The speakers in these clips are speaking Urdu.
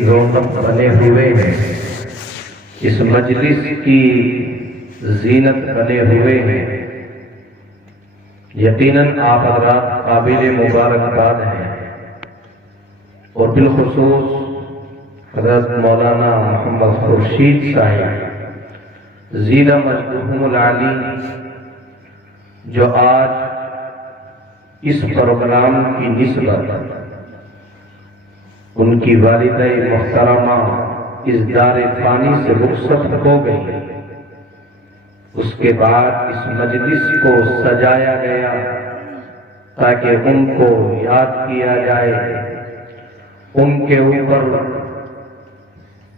رونق بنے ہوئے ہیں، اس مجلس کی زینت بنے ہوئے ہیں۔ یقیناً آپ حضرات قابل مبارکباد ہیں، اور بالخصوص حضرت مولانا محمد خورشید صاحب زیرہ مجدہم العالی جو آج اس پروگرام کی نسبت ان کی والدہ محترمہ اس دار فانی سے رخصت ہو گئی، اس کے بعد اس مجلس کو سجایا گیا تاکہ ان کو یاد کیا جائے، ان کے اوپر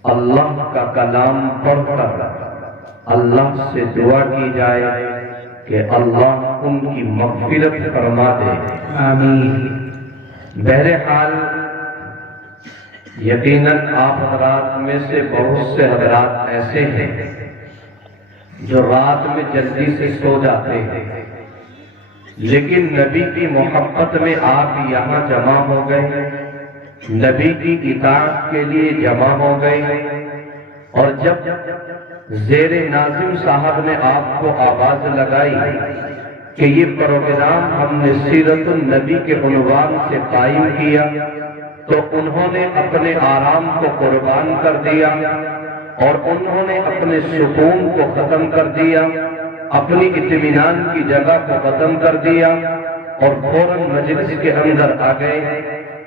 اللہ کا کلام پڑھ کر اللہ سے دعا کی جائے کہ اللہ ان کی مغفرت فرما دے، آمین۔ بہرحال یقیناً آپ حضرات میں سے بہت سے حضرات ایسے ہیں جو رات میں جلدی سے سو جاتے ہیں، لیکن نبی کی محبت میں آپ یہاں جمع ہو گئے، نبی کی اطاعت کے لیے جمع ہو گئے، اور جب زیر ناظم صاحب نے آپ کو آواز لگائی کہ یہ پروگرام ہم نے سیرت النبی کے عنوان سے قائم کیا، تو انہوں نے اپنے آرام کو قربان کر دیا، اور انہوں نے اپنے سکون کو ختم کر دیا، اپنی اطمینان کی جگہ کو ختم کر دیا، اور فوراً مجلس کے اندر آ گئے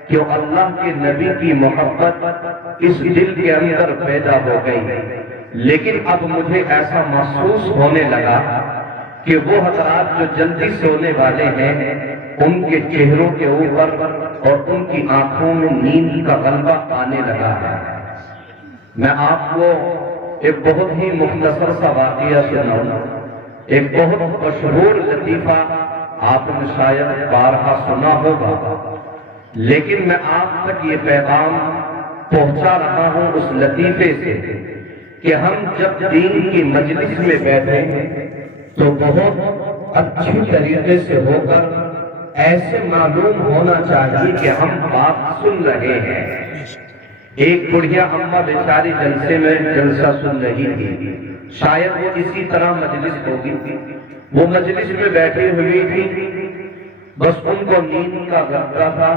کہ اللہ کے نبی کی محبت اس دل کے اندر پیدا ہو گئی۔ لیکن اب مجھے ایسا محسوس ہونے لگا کہ وہ حضرات جو جلدی سونے والے ہیں ان کے چہروں کے اوپر اور ان کی آنکھوں میں نیند کا غلبہ آنے لگا ہے۔ میں آپ کو ایک بہت ہی مختصر سا واقعہ سناؤں، ایک بہت مشہور لطیفہ آپ نے شاید بارہا سنا ہوگا، لیکن میں آپ تک یہ پیغام پہنچا رہا ہوں اس لطیفے سے کہ ہم جب دین کی مجلس میں بیٹھے تو بہت اچھی طریقے سے ہو کر ایسے معلوم ہونا چاہیے کہ ہم بات سن رہے ہیں۔ ایک بڑھیا اماں بیچاری جلسے میں جلسہ سن رہی تھی، شاید وہ اسی طرح مجلس ہوگی، وہ مجلس میں بیٹھی ہوئی تھی، بس ان کو نیند کا غلبہ تھا۔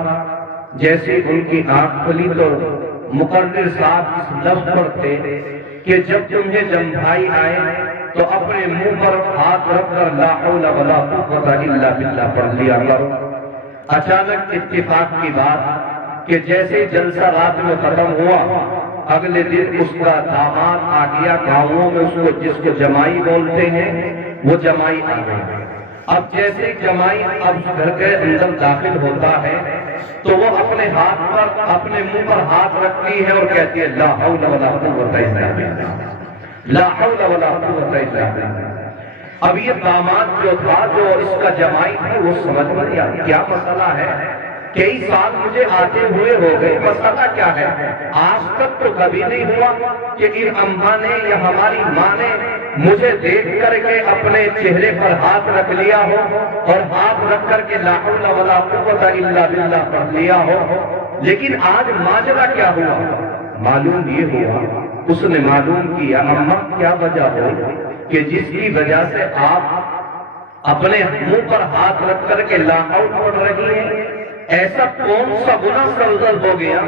جیسے ان کی آنکھ کھلی تو مقرر صاحب اس لفظ پر تھے کہ جب تمہیں جمبھائی آئے تو اپنے منہ پر ہاتھ رکھ کر لا حول ولا قوت الا باللہ پڑھ لیا کرو۔ اچانک اتفاق کی بات کہ جیسے جلسہ رات میں ختم ہوا، اگلے دن اس کا داماد آ گیا گاؤں میں، اس کو جس کو جمائی بولتے ہیں، وہ جمائی آ گئی۔ اب جیسے جمائی اب گھر کے اندر داخل ہوتا ہے تو وہ اپنے ہاتھ پر اپنے منہ پر ہاتھ رکھتی ہے اور کہتی ہے لا حول ولا قوت الا باللہ، لا حول ولا قوت الا باللہ۔ اب یہ داماد جو تھا، جو اس کا جمائی تھا، وہ سمجھ میں نہیں آیا کیا مسئلہ ہے، کئی سال مجھے آتے ہوئے ہو گئے، مسئلہ کیا ہے؟ آج تک تو کبھی نہیں ہوا کہ ان اماں نے یا ہماری ماں نے مجھے دیکھ کر کے اپنے چہرے پر ہاتھ رکھ لیا ہو اور ہاتھ رکھ کر کے لا حول ولا قوت الا باللہ پڑھ لیا ہو۔ لیکن آج ماجرا کیا ہوا؟ معلوم یہ ہوا، اس نے معلوم کیا اماں کیا وجہ ہو کہ جس کی وجہ سے آپ اپنے منہ پر ہاتھ رکھ کر کے لا حول پڑھ رہی ہیں، ایسا کون سا گناہ سرزد ہو گیا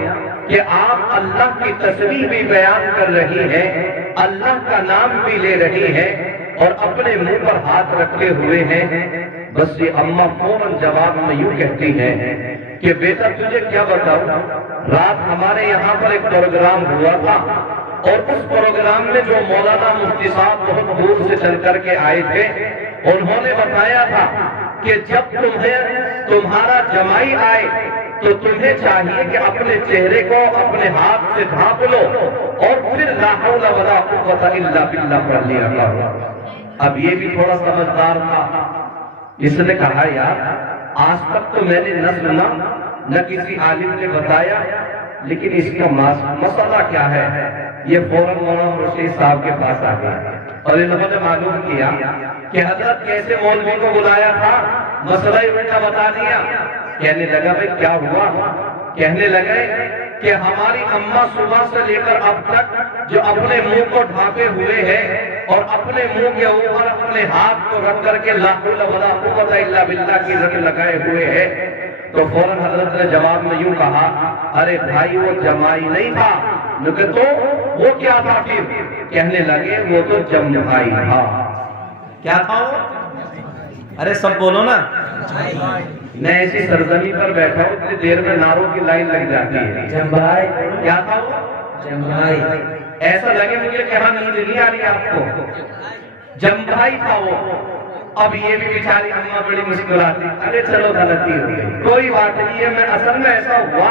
کہ آپ اللہ کی تسبیح بھی بیان کر رہی ہیں، اللہ کا نام بھی لے رہی ہیں اور اپنے منہ پر ہاتھ رکھے ہوئے ہیں؟ بس یہ اماں فوراً جواب میں یوں کہتی ہیں کہ بیٹا تجھے کیا بتاؤں، رات ہمارے یہاں پر ایک پروگرام ہوا تھا، اور اس پروگرام میں جو مولانا مفتی صاحب بہت دور سے چل کر کے آئے تھے، انہوں نے بتایا تھا کہ جب تمہارا جمائی آئے تو تمہیں چاہیے کہ اپنے چہرے کو اپنے ہاتھ سے ڈھانپ لو اور پھر لا حول ولا قوت الا باللہ پڑھ لیا کرو۔ اب یہ بھی تھوڑا سمجھدار تھا، اس نے کہا یار آج تک تو میں نے نہ سنا نہ کسی عالم نے بتایا، لیکن اس کا مسئلہ کیا ہے؟ یہ فوراً مولانا خورشید صاحب کے پاس آ گیا اور انہوں نے معلوم کیا کہ حضرت کیسے مولوی کو بلایا تھا، مسئلہ الٹا بتا دیا۔ کہنے لگا بھئی کیا ہوا؟ کہنے لگے کہ ہماری اماں صبح سے لے کر اب تک جو اپنے منہ کو ڈھانپے ہوئے ہیں اور اپنے منہ کے اوپر اپنے ہاتھ کو رکھ کر کے لا حول ولا قوت الا باللہ کی رٹ لگائے ہوئے ہیں، تو فوراً حضرت نے جواب میں یوں کہا، ارے بھائی وہ جمائی نہیں تھا، لیکن تو وہ کیا تھا؟ پھر کہنے لگے وہ تو جمائی تھا۔ کیا تھا وہ؟ ارے سب بولو نا۔ میں ایسی سرزمین پر بیٹھا ہوں، اتنی دیر میں ناروں کی لائن لگ جاتی ہے۔ جمائی کیا تھا وہ؟ جمائی۔ ایسا لگے مجھے کہ ہاں نیند نہیں آ رہی آپ کو، جمائی تھا وہ۔ اب یہ بھی بیچاری اماں بڑی مسکراتی، ارے چلو غلطی ہو گئی، کوئی بات نہیں ہے۔ میں اصل میں ایسا ہوا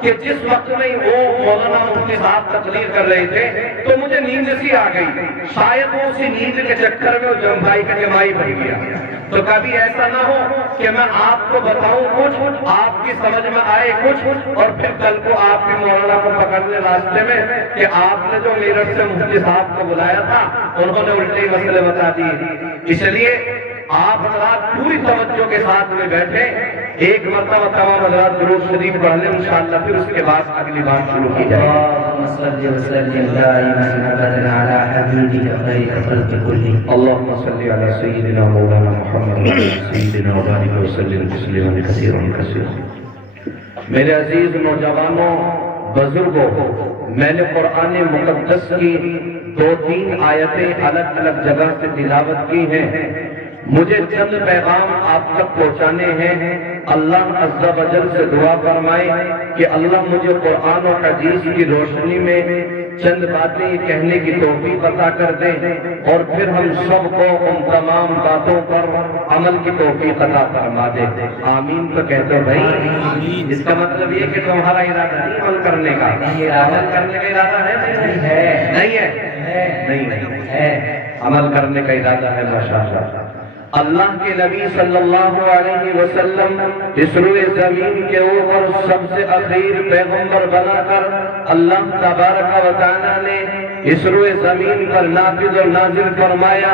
کہ جس وقت میں وہ مولانا مفتی صاحب تقریر کر رہے تھے تو مجھے نیند سی آ گئی، شاید وہ اسی نیند کے چکر میں وہ جمائی کا جمائی بن گیا۔ تو کبھی ایسا نہ ہو کہ میں آپ کو بتاؤں کچھ، آپ کی سمجھ میں آئے کچھ، اور پھر کل کو آپ کے مولانا کو پکڑنے راستے میں کہ آپ نے جو میرٹھ سے مفتی صاحب کو بلایا تھا انہوں نے الٹے مسئلے بتا دیے۔ اس لیے آپ حضرات پوری توجہ کے ساتھ میں بیٹھے، ایک مرتبہ تمام حضرات درود شریف پڑھ لیں انشاءاللہ، پھر اس کے بعد اگلی بات شروع کی جائے۔ اللہم صلی وسلم دائما ابدا علی حبیبک خیر خلق کلہ، اللہم صلی علی سیدنا مولانا محمد سیدنا وبارک وسلم تسلیما کثیرا کثیرا۔ میرے عزیز نوجوانوں، بزرگوں، میں نے قرآن مقدس کی 2-3 آیتیں الگ الگ جگہ سے تلاوت کی ہیں، مجھے چند پیغام آپ تک پہنچانے ہیں۔ اللہ عز و جل سے دعا فرمائے کہ اللہ مجھے قرآن و حدیث کی روشنی میں چند باتیں کہنے کی توفیق عطا کر دیں، اور پھر ہم سب کو ان تمام باتوں پر عمل کی توفیق عطا فرما دے۔ آمین تو کہتے ہو بھائی؟ اس کا مطلب یہ کہ تمہارا ارادہ نہیں عمل کرنے کا، عمل کرنے کا ارادہ ہے؟ نہیں ہے، نہیں ہے، عمل کرنے کا ارادہ ہے ماشاءاللہ۔ اللہ کے نبی صلی اللہ علیہ وسلم اس روئے زمین کے اوپر سب سے اخیر پیغمبر بنا کر اللہ تبارک و تعالیٰ نے اس روئے زمین پر نافذ و نازل فرمایا۔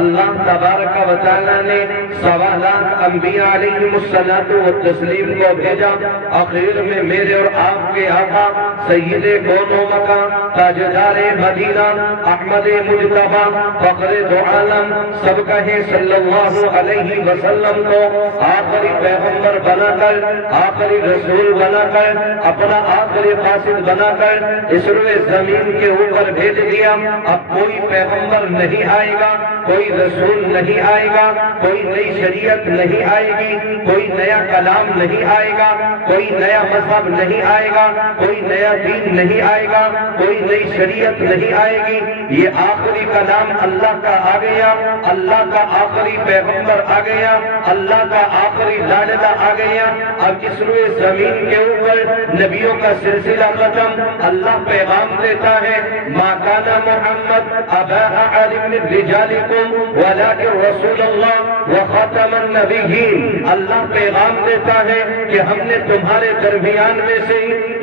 اللہ تبارک و تعالیٰ نے 1.25 لاکھ انبیاء علیہم الصلاۃ والتسلیم کو بھیجا، اخیر میں میرے اور آپ کے آقا سید کون و مکان، تاجدار مدینہ، احمد مجتبی، فخر دو عالم، سب کہیں صلی اللہ علیہ وسلم کو آخری پیغمبر بنا کر، آخری رسول بنا کر، اپنا آخری قاصد بنا کر اس روئے زمین کے اوپر بھیج دیا۔ اب کوئی پیغمبر نہیں آئے گا، کوئی رسول نہیں آئے گا، کوئی نئی شریعت نہیں آئے گی، کوئی نیا کلام نہیں آئے گا، کوئی نیا مذہب نہیں آئے گا، کوئی نیا دین نہیں آئے گا، کوئی نئی شریعت نہیں آئے گی۔ یہ آخری کلام اللہ کا آ گیا، اللہ کا آخری پیغمبر آ گیا، اللہ کا آخری لاڈلا آ گیا۔ اب اس روئے زمین کے اوپر نبیوں کا سلسلہ ختم۔ اللہ پیغام دیتا ہے، ما کان محمد ابا احد من رجالکم ولکن رسول اللہ وخاتم النبیین۔ اللہ پیغام دیتا ہے کہ ہم نے تمہارے درمیان میں سے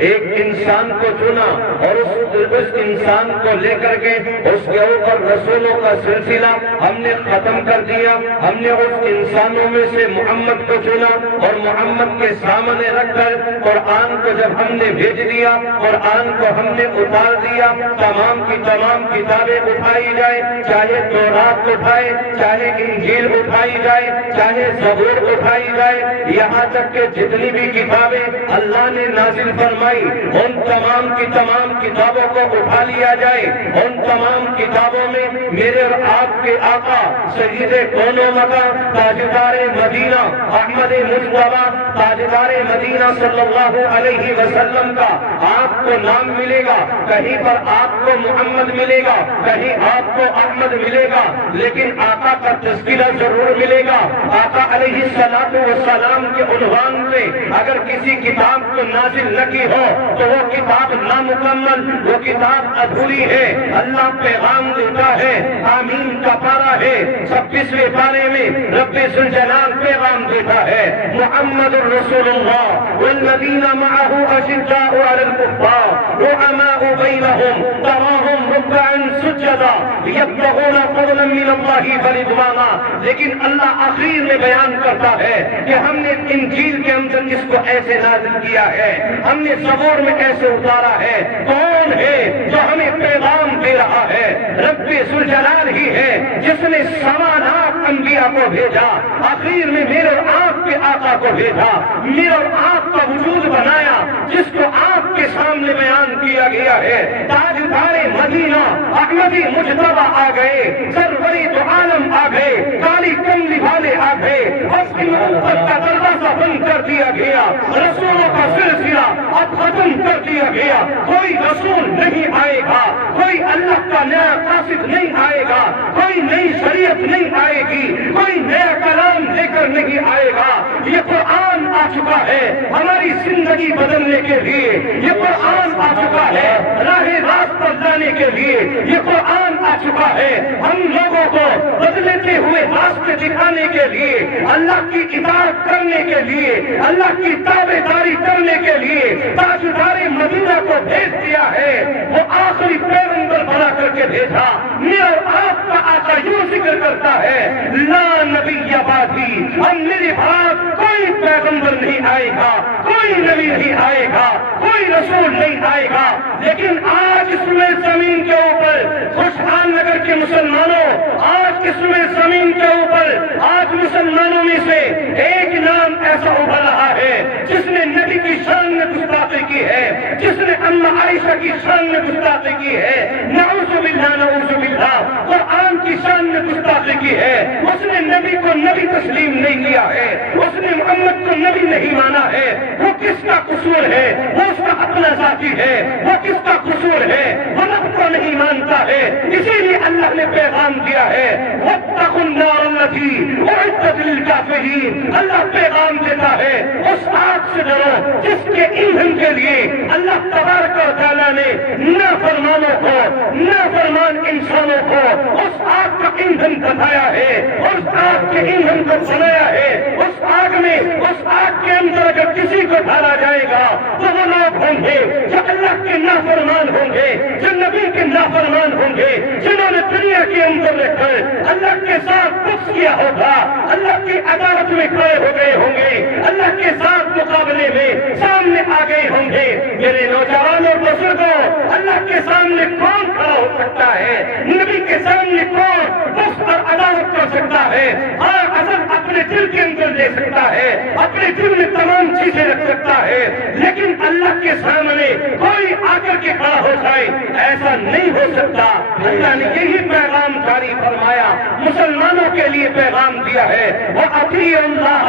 ایک انسان کو چنا اور اس انسان کو لے کر کے اس کے اوپر رسولوں کا سلسلہ ہم نے ختم کر دیا۔ ہم نے اس انسانوں میں سے محمد کو چنا اور محمد کے سامنے رکھ کر قرآن کو جب ہم نے بھیج دیا، قرآن کو ہم نے اتار دیا، تمام کی تمام کتابیں اٹھائی جائے، چاہے تورات اٹھائے، چاہے انجیل اٹھائی جائے، چاہے زبور اٹھائی جائے، یہاں تک کہ جتنی بھی کتابیں اللہ نے نازل فرمائی ان تمام کی تمام کتابوں کو اٹھا لیا جائے۔ ان تمام کتابوں میں میرے اور آپ کے آقا سید کون و مکان، تاجدار مدینہ، احمد مجتبی، تاجدار مدینہ صلی اللہ علیہ وسلم کا آپ کو نام ملے گا۔ کہیں پر آپ کو محمد ملے گا، کہیں آپ کو احمد ملے گا، لیکن آقا کا تذکرہ ضرور ملے گا۔ آقا علیہ السلام کے عنوان سے اگر کسی کتاب کو نازل نہ کی ہو تو وہ کتاب نامکمل، وہ وہ کتاب ادھوری ہے، اللہ پیغام دیتا ہے، آمین کا پارہ ہے، 26ویں پارے میں رب ذوالجلال پیغام دیتا ہے، محمد الرسول اللہ والذین معہ اشداء علی الکفار رحماء بینہم تراہم رکعا سجدا یبتغون فضلا من اللہ ورضوانا۔ لیکن اللہ آخر میں بیان کرتا ہے کہ ہم نے انجیل کے اندر اس کو ایسے نازل کیا ہے، ہم نے زبور میں ایسے اتارا ہے۔ کون ہے جو ہمیں پیغام دے رہا ہے؟ رب ذوالجلال ہی ہے جس نے 1.25 لاکھ انبیاء کو بھیجا، آخر میں میرے اور آپ کے آقا کو بھیجا، میرے اور آپ کا وجود بنایا، جس کو آپ کے سامنے بیان کیا گیا ہے۔ تاجدار مدینہ احمدی مجتبی آ گئے، سروری دو عالم آ گئے، کالی کملی والے آ گئے، اس کی محبت کا دروازہ بند کر دیا گیا، رسولوں کا سلسلہ اب ختم کر دیا گیا۔ کوئی رسول نہیں آئے گا، کوئی اللہ کا نیا قاصد نہیں آئے گا، کوئی نئی شریعت نہیں آئے گی، کوئی نیا کلام لے کر نہیں آئے گا۔ یہ قرآن آ چکا ہے ہماری زندگی بدلنے کے لیے، یہ قرآن آ چکا ہے راہ راست پر لانے کے لیے، یہ قرآن آ چکا ہے ہم لوگوں کو بدلتے ہوئے راستے دکھانے کے لیے، اللہ کی اطاعت کرنے کے لیے، اللہ کی تابعداری کرنے کے لیے تاجدار مدینہ کو بھیج دیا ہے۔ وہ آخری پیغمبر بنا کر کے بھیجا۔ میرا اور آپ کا آقا یوں ذکر کرتا ہے، لا نبی بعدی، ہم میرے بعد کوئی پیغمبر نہیں آئے گا، کوئی نبی نہیں آئے گا، کوئی رسول نہیں آئے گا۔ لیکن آج اس میں زمین کے اوپر خوشحال نگر کے مسلمانوں، آج اس میں زمین کے اوپر آج مسلمانوں میں سے ایک نام ایسا ابھر رہا ہے جس نے نبی کی شان میں گستاخی کی ہے، جس نے اما عائشہ کی شان میں گستاخی کی ہے، نعوذ باللہ نعوذ باللہ، قرآن کی شان میں گستاخی کی ہے۔ اس نے نبی کو نبی تسلیم نہیں کیا ہے، اس نے محمد کو نبی نہیں مانا ہے۔ وہ کس کا قصور ہے؟ وہ اس کا اپنا ذاتی ہے۔ وہ کس کا قصور ہے؟ وہ رب کو نہیں مانتا ہے۔ اسی لیے اللہ نے پیغام دیا ہے، واتقوا النار التي اعدت للكافرين۔ اللہ پیغام دیتا ہے اس آگ سے ڈرو جس کے ایندھن کے لیے اللہ تبارک و تعالیٰ نے نافرمانوں کو، نافرمان انسانوں کو اس آگ کا ایندھن بتایا ہے، اس آگ کے ایندھن کو بنایا ہے۔ اس آگ میں، اس آگ کے اندر اگر کسی کو ڈالا جائے گا تو وہ لوگ ہوں گے جو اللہ کے نافرمان ہوں گے، جو نبی کے نافرمان ہوں گے، جنہوں نے دنیا کے اندر رہ کر اللہ کے ساتھ کچھ کیا ہوگا، اللہ کی عدالت میں کھڑے ہو گئے ہوں گے، اللہ کے ساتھ مقابلے میں سامنے آ گئے ہوں گے۔ میرے نوجوانوں اور بزرگوں، اللہ کے سامنے کون کھڑا ہو سکتا ہے؟ نبی کے سامنے کون بخش اور عدالت کر سکتا ہے؟ ہاں، اصل اپنے دل کے اندر لے سکتا ہے، اپنے دل میں تمام چیزیں رکھ سکتا ہے، لیکن اللہ کے سامنے کوئی آ کر کے کھڑا ہو جائے ایسا نہیں ہو سکتا۔ اللہ نے یہی پیغام جاری فرمایا، مسلمانوں کے لیے پیغام دیا ہے، وَأَطِیعُوا اللَّهَ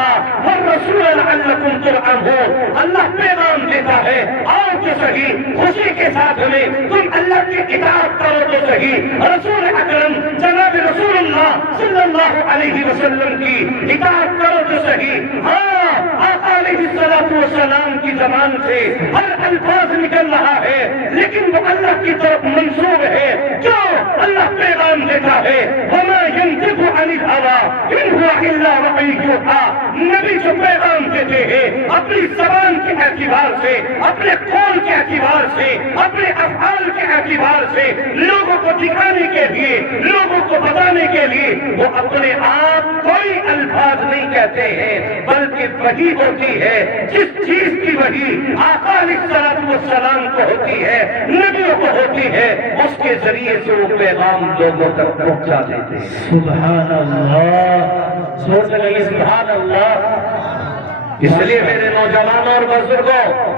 وَالرَّسُولَ لَعَلَّکُمْ تُرْحَمُونَ۔ اللہ پیغام دیتا ہے، آؤ تو صحیح، خوشی کے ساتھ میں تم اللہ کی اطاعت کرو تو صحیح، رسول اکرم جناب رسول اللہ صلی اللہ علیہ وسلم کی اطاعت کرو تو صحیح۔ ہاں، آقا علیہ السلام کی زبان سے ہر الفاظ نکل رہا ہے، لیکن وہ اللہ کی طرف منسوب ہے۔ جو اللہ پیغام دیتا ہے، وَمَا يَنطِقُ عَنِ الْهَوَىٰ إِنْ هُوَ إِلَّا وَحْيٌ يُوحَىٰ۔ نبی جو پیغام دیتے ہیں اپنی زبان کے اعتبار سے، اپنے قول کے اعتبار سے، اپنے افعال کے اعتبار سے لوگوں کو دکھانے کے لیے، لوگوں کو بتانے کے لیے وہ اپنے آپ کوئی الفاظ نہیں کہتے ہیں، بلکہ وحی ہوتی ہے۔ جس چیز کی وحی آقا علیہ السلام کو ہوتی ہے، نبیوں کو ہوتی ہے، اس کے ذریعے سے وہ پیغام لوگوں تک پہنچا دیتے ہیں۔ سبحان اللہ، زور سے لگی سبحان اللہ۔ اس لیے میرے نوجوانوں اور بزرگوں،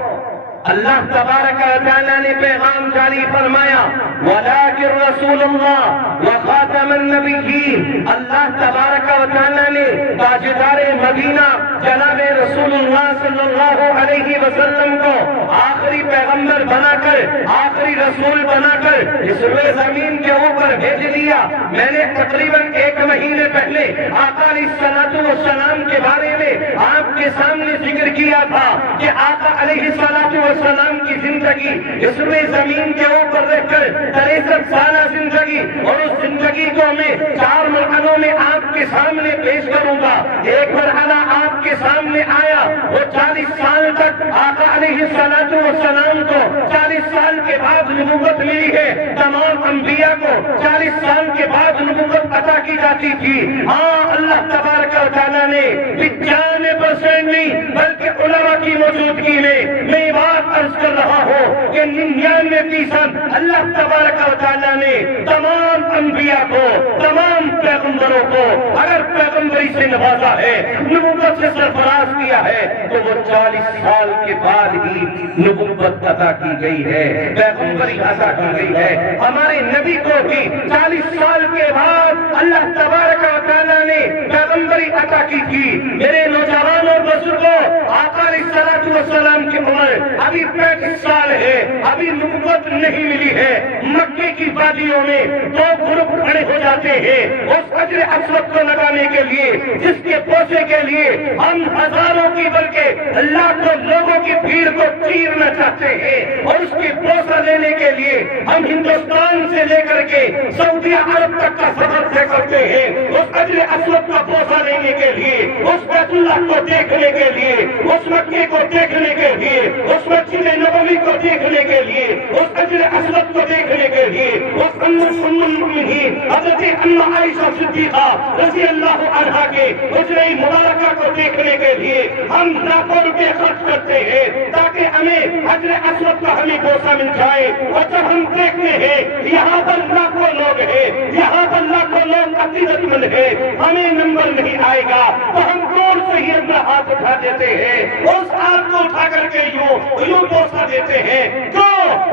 اللہ تبارک و تعالیٰ نے پیغام جاری فرمایا، وَلَٰكِن رَّسُولُ اللَّهِ وَخَاتَمَ النَّبِيِّينَ۔ اللہ تبارک و تعالیٰ نے تاجدار مدینہ جناب رسول اللہ صلی اللہ علیہ وسلم کو آخری پیغمبر بنا کر، آخری رسول بنا کر اس روئے زمین کے اوپر بھیج دیا. میں نے تقریباً 1 مہینے پہلے آقا علیہ الصلوۃ والسلام کے بارے میں آپ کے سامنے ذکر کیا تھا کہ آقا علیہ الصلوۃ والسلام کی زندگی اس روئے زمین کے اوپر رہ کر 63 سالہ زندگی، اور اس زندگی کو میں 4 مرحلوں میں آپ کے سامنے پیش کروں گا. ایک مرحلہ آپ کے سامنے آیا، وہ 40 سال تک آقا علیہ الصلوۃ والسلام کو 40 سال کے بعد نبوت ملی ہے. تمام انبیاء کو 40 سال کے بعد نبوت عطا کی جاتی تھی. ہاں، اللہ تبارک و تعالیٰ نے 95% نہیں بلکہ علماء کی موجودگی میں یہ بات عرض کر رہا ہوں کہ 99% اللہ تبارک و تعالیٰ نے تمام انبیاء کو، تمام پیغمبروں کو اگر پیغمبری سے نوازا ہے، نبوت سے سرفراز کیا ہے، تو وہ 40 سال کے بعد ہی نبوت عطا کی گئی ہے، پیغمبری عطا کی گئی ہے. ہمارے نبی کو بھی 40 سال کے بعد اللہ تبارک و تعالیٰ نے پیغمبری عطا کی تھی. میرے نوجوانوں اور بزرگوں، آقا علیہ الصلوۃ والسلام کی عمر ابھی 35 سال ہے، ابھی نبوت نہیں ملی ہے. مکے کی وادیوں میں 2 گروپ کھڑے ہو جاتے ہیں اس اجر اسود کو لگانے کے لیے، جس کے پوسے کے لیے ہم ہزاروں کی بلکہ لاکھوں لوگوں کی بھیڑ کو چیرنا چاہتے ہیں، اور اس کی پوسا لینے کے لیے ہم ہندوستان سے لے کر کے سعودی عرب تک کا سفر طے کرتے ہیں. اس اجر اسود کا پوسا لینے کے لیے، اس بیت اللہ کو دیکھنے کے لیے، اس مکے کو دیکھنے کے لیے، اس مسجد نبوی کو دیکھنے کے لیے، اس اجر اسود کو دیکھنے کے لیے، اس ام المؤمنین حضرت ام عائشہ صدیقہ رضی اللہ عنہا کے حجرہ مبارکہ کو دیکھنے کے لیے ہم لاکھوں روپے خرچ کرتے ہیں تاکہ ہمیں حجر اسود کا ہمیں بوسہ مل جائے. اور جب ہم دیکھتے ہیں یہاں پر لاکھوں لوگ ہیں، یہاں پر لاکھوں لوگ عقیدت مند ہیں، ہمیں نمبر نہیں آئے گا تو ہم دور سے ہی اپنا ہاتھ اٹھا دیتے ہیں، اس ہاتھ کو اٹھا کر کے یوں بوسہ دیتے ہیں. جو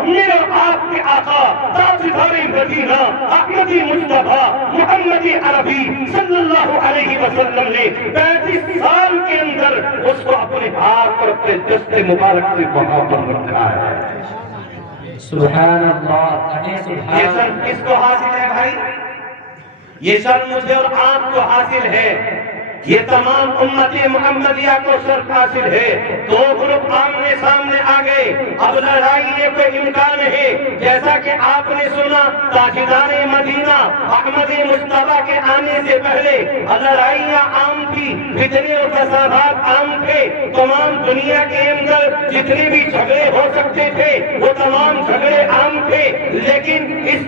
میرے آپ کے آقا تاجدار مدینہ احمدی مصطفیٰ محمدی عربی صلی اللہ علیہ وسلم نے 35 سال کے اندر اس کو اپنے ہاتھ پر اپنے دست مبارک سے وہاں پر رکھا ہے. سبحان اللہ. یہ سب کس کو حاصل ہے بھائی؟ یہ سب مجھے اور آپ کو حاصل ہے، یہ تمام امت محمدیہ کو سر حاصل ہے. 2 گروپ آمنے سامنے آ گئے، اب لڑائی کا امکان ہے. جیسا کہ آپ نے سنا تاجدار مدینہ احمد مصطفیٰ کے آنے سے پہلے لڑائیاں عام تھی، فتنے اور فسادات عام تھے. تمام دنیا کے اندر جتنے بھی جھگڑے ہو سکتے تھے وہ تمام جھگڑے عام تھے. لیکن اس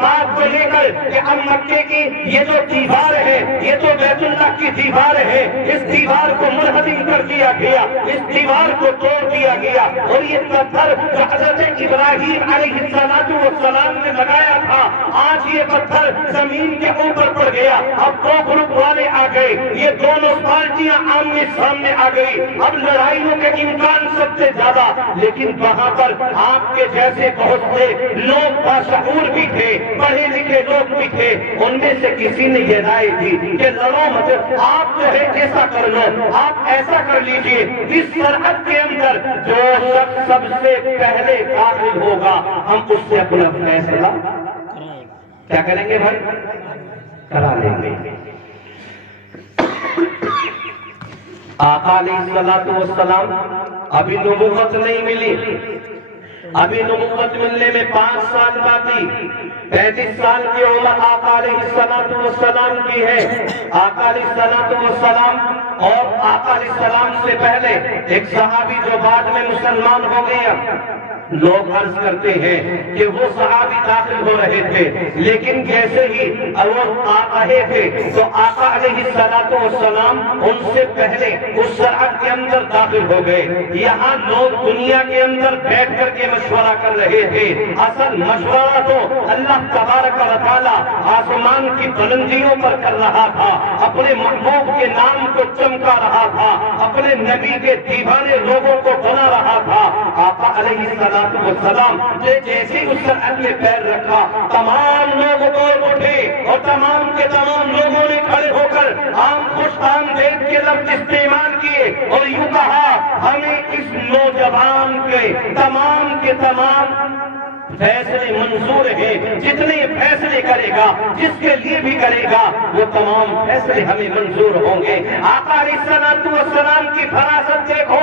بات کو لے کر کہ اب مکے کی یہ جو دیوار ہے، یہ تو بیت اللہ کی دیوار ہے، اس دیوار کو منہدم کر دیا گیا، اس دیوار کو توڑ دیا گیا، اور یہ پتھر جو حضرت ابراہیم علیہ السلام نے لگایا تھا، آج یہ پتھر زمین کے اوپر پڑ گیا. اب 2 گروپ والے آ گئے، یہ دونوں پارٹیاں آمنے سامنے آ گئی. اب لڑائیوں کے امکان سب سے زیادہ، لیکن وہاں پر آپ کے جیسے بہت سے لوگ باشعور بھی تھے، پڑھے لکھے لوگ بھی تھے. ان میں سے کسی نے یہ رائے دی کہ لڑو مت، آپ جو ہے ایسا کر لو، آپ ایسا کر لیجئے، اس سرحد کے اندر جو شخص سب سے پہلے داخل ہوگا ہم اس سے اپنا فیصلہ کیا کریں گے بھائی؟ کرا لیں گے. آقا علیہ الصلوۃ والسلام ابھی نبوت نہیں ملی، ابھی نبوت ملنے میں 5 سال باقی. 35 سال کی عمر آقا علیہ الصلوۃ والسلام کی ہے. آقا علیہ الصلوۃ والسلام اور آقا علیہ السلام سے پہلے ایک صحابی جو بعد میں مسلمان ہو گیا، لوگ عرض کرتے ہیں کہ وہ صحابی داخل ہو رہے تھے، لیکن جیسے ہی وہ آ رہے تھے تو آقا علیہ الصلوۃ والسلام ان سے پہلے اس سرحد کے اندر داخل ہو گئے. یہاں لوگ دنیا کے اندر بیٹھ کر کے مشورہ کر رہے تھے، اصل مشورہ تو اللہ تبارک و تعالیٰ آسمان کی بلندیوں پر کر رہا تھا، اپنے محبوب کے نام کو چمکا رہا تھا، اپنے نبی کے دیوانے لوگوں کو بنا رہا تھا. آقا علیہ السلام نے جیسے اس سرحد میں پیر رکھا، تمام لوگ بول اٹھے اور تمام کے تمام لوگوں نے کھڑے ہو کر عام خوش آمدید کے لفظ استعمال کیے اور یوں کہا، ہمیں اس نوجوان کے تمام فیصلے منظور ہیں، جتنے فیصلے کرے گا، جس کے لیے بھی کرے گا، وہ تمام فیصلے ہمیں منظور ہوں گے۔ آقا علیہ السلام کی فراست دیکھو،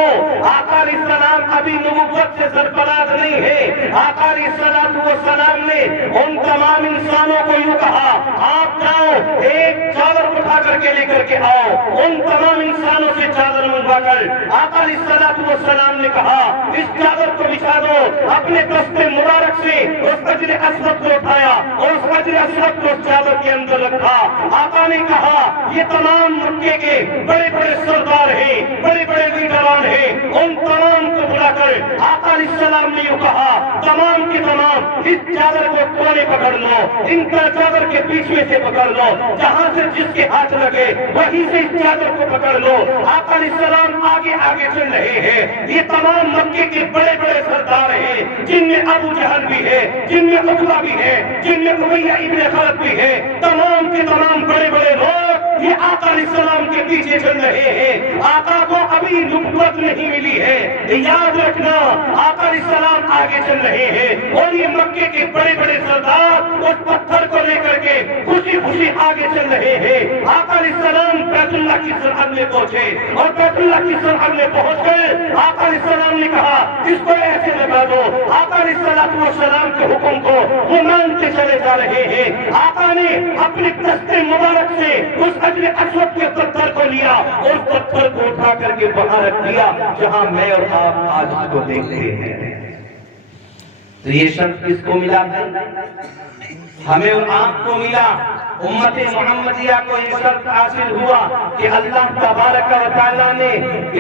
آقا علیہ السلام ابھی نبوت سے سرفراز نہیں ہے۔ آقا علیہ السلام نے ان تمام انسانوں کو یوں کہا، آپ جاؤ ایک چادر اٹھا کر کے لے کر کے آؤ۔ ان تمام انسانوں سے چادر منگوا کر آقا علیہ السلام نے کہا، اس چادر کو بچھا دو۔ اپنے دست مبارک سے اس حجر اسود کو اٹھایا اور اس حجر اسود کو اس چادر کے اندر رکھا۔ آقا نے کہا، یہ تمام مکے کے بڑے بڑے سردار ہیں، بڑے بڑے لیڈران ہیں، ان تمام کو بلا کر آقا علیہ السلام نے یوں کہا، تمام کے تمام اس چادر کو کونے پکڑ لو، ان کا چادر کے پیچھے سے پکڑ لو، جہاں سے جس کے ہاتھ لگے وہیں سے اس چادر کو پکڑ لو۔ آقا علیہ السلام آگے آگے چل رہے ہیں۔ یہ تمام مکے کے بڑے بڑے سردار ہیں، جن میں ابو جہل بھی ہے، جن میں عتبہ بھی ہے، جن میں امیہ ابن خلف بھی ہے، تمام کے تمام بڑے بڑے لوگ یہ آقا علیہ السلام کے پیچھے چل رہے ہیں۔ آقا کو ابھی نبوت نہیں ملی ہے، یاد رکھنا، آقا علیہ السلام آگے چل رہے ہیں اور یہ مکے کے بڑے بڑے سردار اس پتھر کو لے کر کے خوشی خوشی آگے چل رہے ہیں۔ آقا علیہ السلام بیت اللہ کی سرحد میں پہنچے اور بیت اللہ کی سرحد میں پہنچ کر آقا علیہ السلام نے کہا، اس کو ایسے لگا دو۔ آقا علیہ السلام کے حکم کو وہ مانتے چلے جا رہے ہیں۔ آقا نے اپنے دست مبارک سے اس حجر اسود کے پتھر کو لیا اور اس پتھر کو اٹھا کر کے وہاں رکھ دیا جہاں میں اور آپ آج اس کو دیکھتے ہیں۔ تو یہ شرط کس کو ملا ہے؟ ہمیں اور آپ کو ملا۔ امت محمدیہ کو یہ شرط حاصل ہوا کہ اللہ تبارک و تعالیٰ نے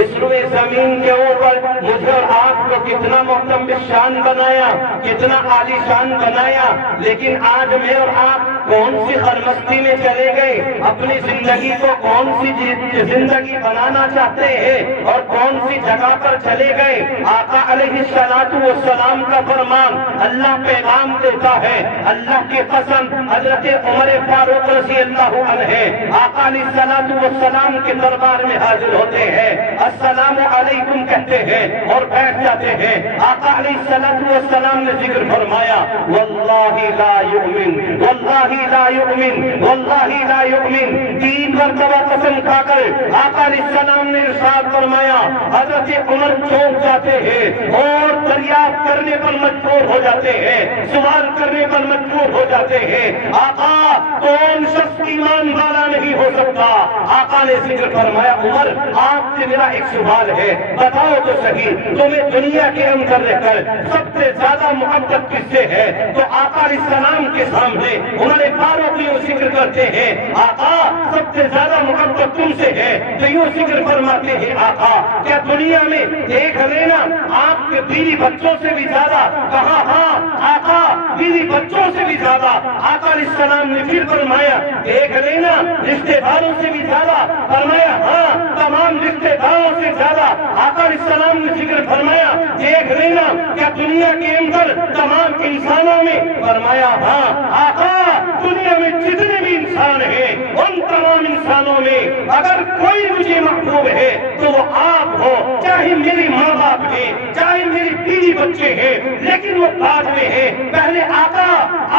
اس روئے زمین کے اوپر مجھے اور آپ کو کتنا محترم شان بنایا، کتنا عالی شان بنایا، لیکن آج میں اور آپ کون سی خرمستی میں چلے گئے، اپنی زندگی کو کون سی زندگی بنانا چاہتے ہیں اور کون سی جگہ پر چلے گئے۔ آقا علیہ السلام کا فرمان اللہ پیغام دیتا ہے، اللہ کی قسم حضرت عمر فاروق رضی اللہ عنہ آقا علیہ السلام کے دربار میں حاضر ہوتے ہیں، السلام علیکم کہتے ہیں اور بیٹھ جاتے ہیں۔ آقا علیہ السلام نے ذکر فرمایا، واللہ لا یؤمن، واللہ لا یؤمن، واللہ لا یؤمن، 3 مرتبہ قسم کھا کر آقا علیہ السلام نے ارشاد فرمایا۔ حضرت عمر چونک جاتے ہیں اور دریافت کرنے پر مجبور ہو جاتے ہیں، سوال کرنے پر مجبور ہو جاتے ہیں، آقا کون شخص ایمان والا نہیں ہو سکتا؟ آقا نے ذکر فرمایا، عمر آپ سے میرا ایک سوال ہے، بتاؤ تو صحیح، تمہیں دنیا کے اندر رہ کر سب سے زیادہ محبت کس سے ہے؟ تو آقا علیہ السلام کے سامنے عمر فاروق یوں ذکر کرتے ہیں، آقا سب سے زیادہ محبت تم سے ہے۔ تو یوں ذکر فرماتے ہیں، آقا کیا دنیا میں دیکھ لینا آپ کے بیوی بچوں سے بھی زیادہ؟ کہا ہاں آقا بیوی بچوں سے بھی زیادہ۔ آقا علیہ السلام نے پھر فرمایا، دیکھ لینا رشتے داروں سے بھی زیادہ؟ فرمایا ہاں تمام رشتے داروں سے زیادہ۔ آقا علیہ السلام نے ذکر فرمایا، دیکھ لینا کیا دنیا کے اندر تمام انسانوں میں؟ فرمایا ہاں آقا دنیا میں جتنے بھی انسان ہیں ان تمام انسانوں میں اگر کوئی مجھے محبوب ہے تو وہ آپ ہو، چاہے میری ماں باپ ہیں، چاہے میری بیوی بچے ہیں، لیکن وہ بعد میں ہے۔ پہلے آقا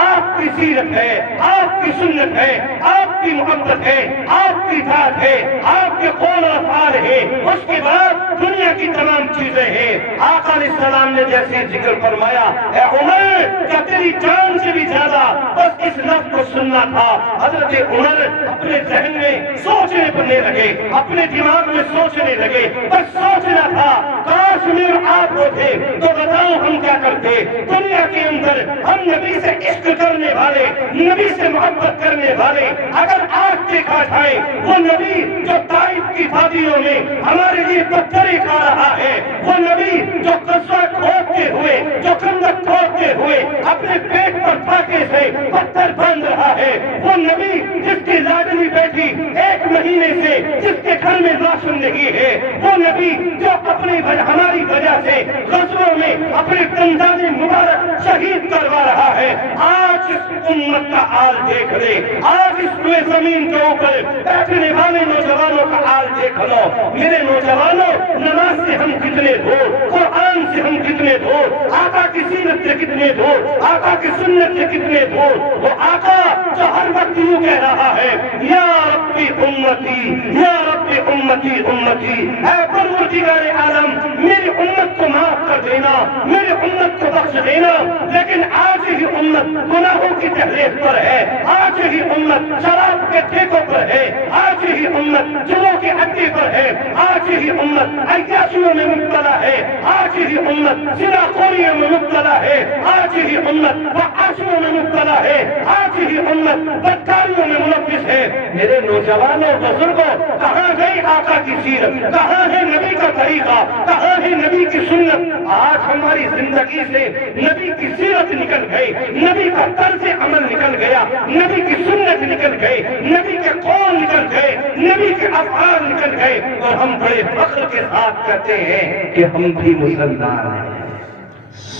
آپ کی سیرت ہے، آپ کی سنت ہے، آپ کی محبت ہے، آپ کی ذات ہے، آپ کے قول و افعال ہے، اس کے بعد دنیا کی تمام چیزیں ہیں۔ آقا علیہ السلام نے جیسے ذکر فرمایا، اے عمر کیا تیری جان سے بھی زیادہ بس اس لفظ کو سننا تھا۔ حضرت عمر اپنے ذہن میں سوچنے پڑنے لگے، اپنے دماغ میں سوچنے لگے، بس سوچنا تھا کاش میں آپ ہوتے تو بتاؤ ہم کیا کرتے؟ دنیا کے اندر ہم نبی سے عشق کرنے والے، نبی سے محبت کرنے والے اگر آج دیکھا جائے، وہ نبی جو طائف کی وادیوں میں ہمارے لیے پتھریں کھا رہا ہے، وہ نبی جو قصہ کھودتے ہوئے، جو خندق کھودتے ہوئے اپنے پیٹ پر پھاکے سے پتھر باندھ رہا ہے، وہ نبی جس کی لاڈلی بیٹی 1 مہینے سے جس کے گھر میں راشن نہیں ہے، وہ نبی جو اپنی ہماری وجہ سے غزووں میں اپنے دندان مبارک شہید کروا رہا ہے، آج اس امت کا حال دیکھ لے. آج اس روئے زمین کے اوپر بیٹھنے والے نوجوانوں کا حال دیکھ لو. میرے نوجوانوں، نماز سے ہم کتنے دور، قرآن سے ہم کتنے دور، آقا کی سیرت سے کتنے دور، آقا کی سنت سے کتنے دور. وہ آقا جو ہر وقت یوں کہہ رہا ہے، یا ربی امتی، یا ربی امتی امتی. اے پروردگار عالم، میری امت کو معاف کر دینا، میری امت کو بخش دینا. لیکن آج ہی امت گناہوں کی دہلیز پر ہے، آج ہی امت شراب کے ٹھیکوں پر ہے، آج ہی امت جنوں کے اڈے پر ہے، آج ہی امت عیاشیوں میں مبتلا ہے، آج ہی امت زنا خوریوں میں مبتلا ہے، آج ہی امت فحاشیوں میں مبتلا ہے، آج ہی امت بدکاریوں میں ملوث ہے. میرے نوجوانوں بزرگوں، کہاں گئی آقا کی سیرت، کہاں ہے نبی کا طریقہ، کہاں ہے نبی کی سنت؟ آج ہماری زندگی سے نبی کی سیرت نکل گئی، نبی کا طرز عمل نکل گیا، نبی کی سنت نکل گئی، نبی کے قول نکل گئے، نبی کے افعال نکل گئے. اور ہم بڑے فخر کے ساتھ کہتے ہیں کہ ہم بھی مسلمان ہیں.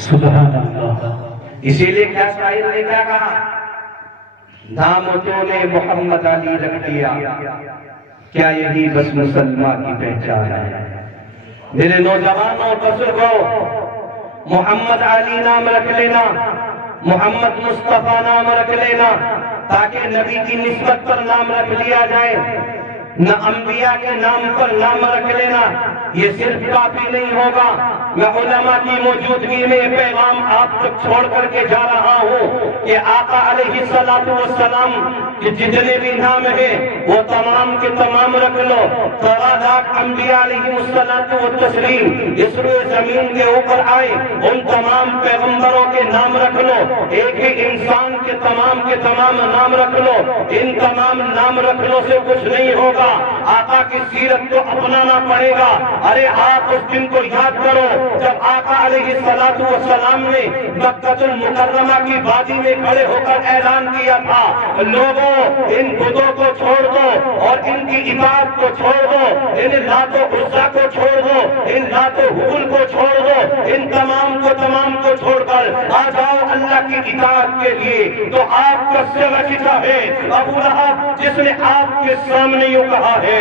سبحان اللہ. اسی لیے کیا شاعر نے کیا کہا؟ دامتوں نے محمد علی رکھ دیا، کیا یہی بس مسلمان کی پہچان ہے؟ میرے نوجوانوں بزرگوں، محمد علی نام رکھ لینا، محمد مصطفیٰ نام رکھ لینا، تاکہ نبی کی نسبت پر نام رکھ لیا جائے. نہ انبیاء کے نام پر نام رکھ لینا، یہ صرف کافی نہیں ہوگا. میں علماء کی موجودگی میں یہ پیغام آپ تک چھوڑ کر کے جا رہا ہوں کہ آقا علیہ السلام کے جتنے بھی نام ہیں وہ تمام کے تمام رکھ لو. توادات انبیاء علیہ السلام اس روئے زمین کے اوپر آئے، ان تمام پیغمبروں کے نام رکھ لو. ایک ہی انسان کے تمام نام رکھ لو. ان تمام نام رکھنے سے کچھ نہیں ہوگا، آقا کی سیرت کو اپنانا پڑے گا. ارے آپ اس دن کو یاد کرو جب آقا علیہ السلام نے مکہ المکرمہ کی وادی میں کھڑے ہو کر اعلان کیا تھا، لوگوں ان بتوں کو چھوڑ دو اور ان کی اطاعت کو چھوڑ دو، ان لات و عزا کو چھوڑ دو، ان لات و حبل کو چھوڑ دو، ان تمام کو چھوڑ کر آ جاؤ اللہ کی اطاعت کے لیے. تو آپ کا سوا ہے ابو لہب، جس نے آپ کے سامنے یوں کہا ہے،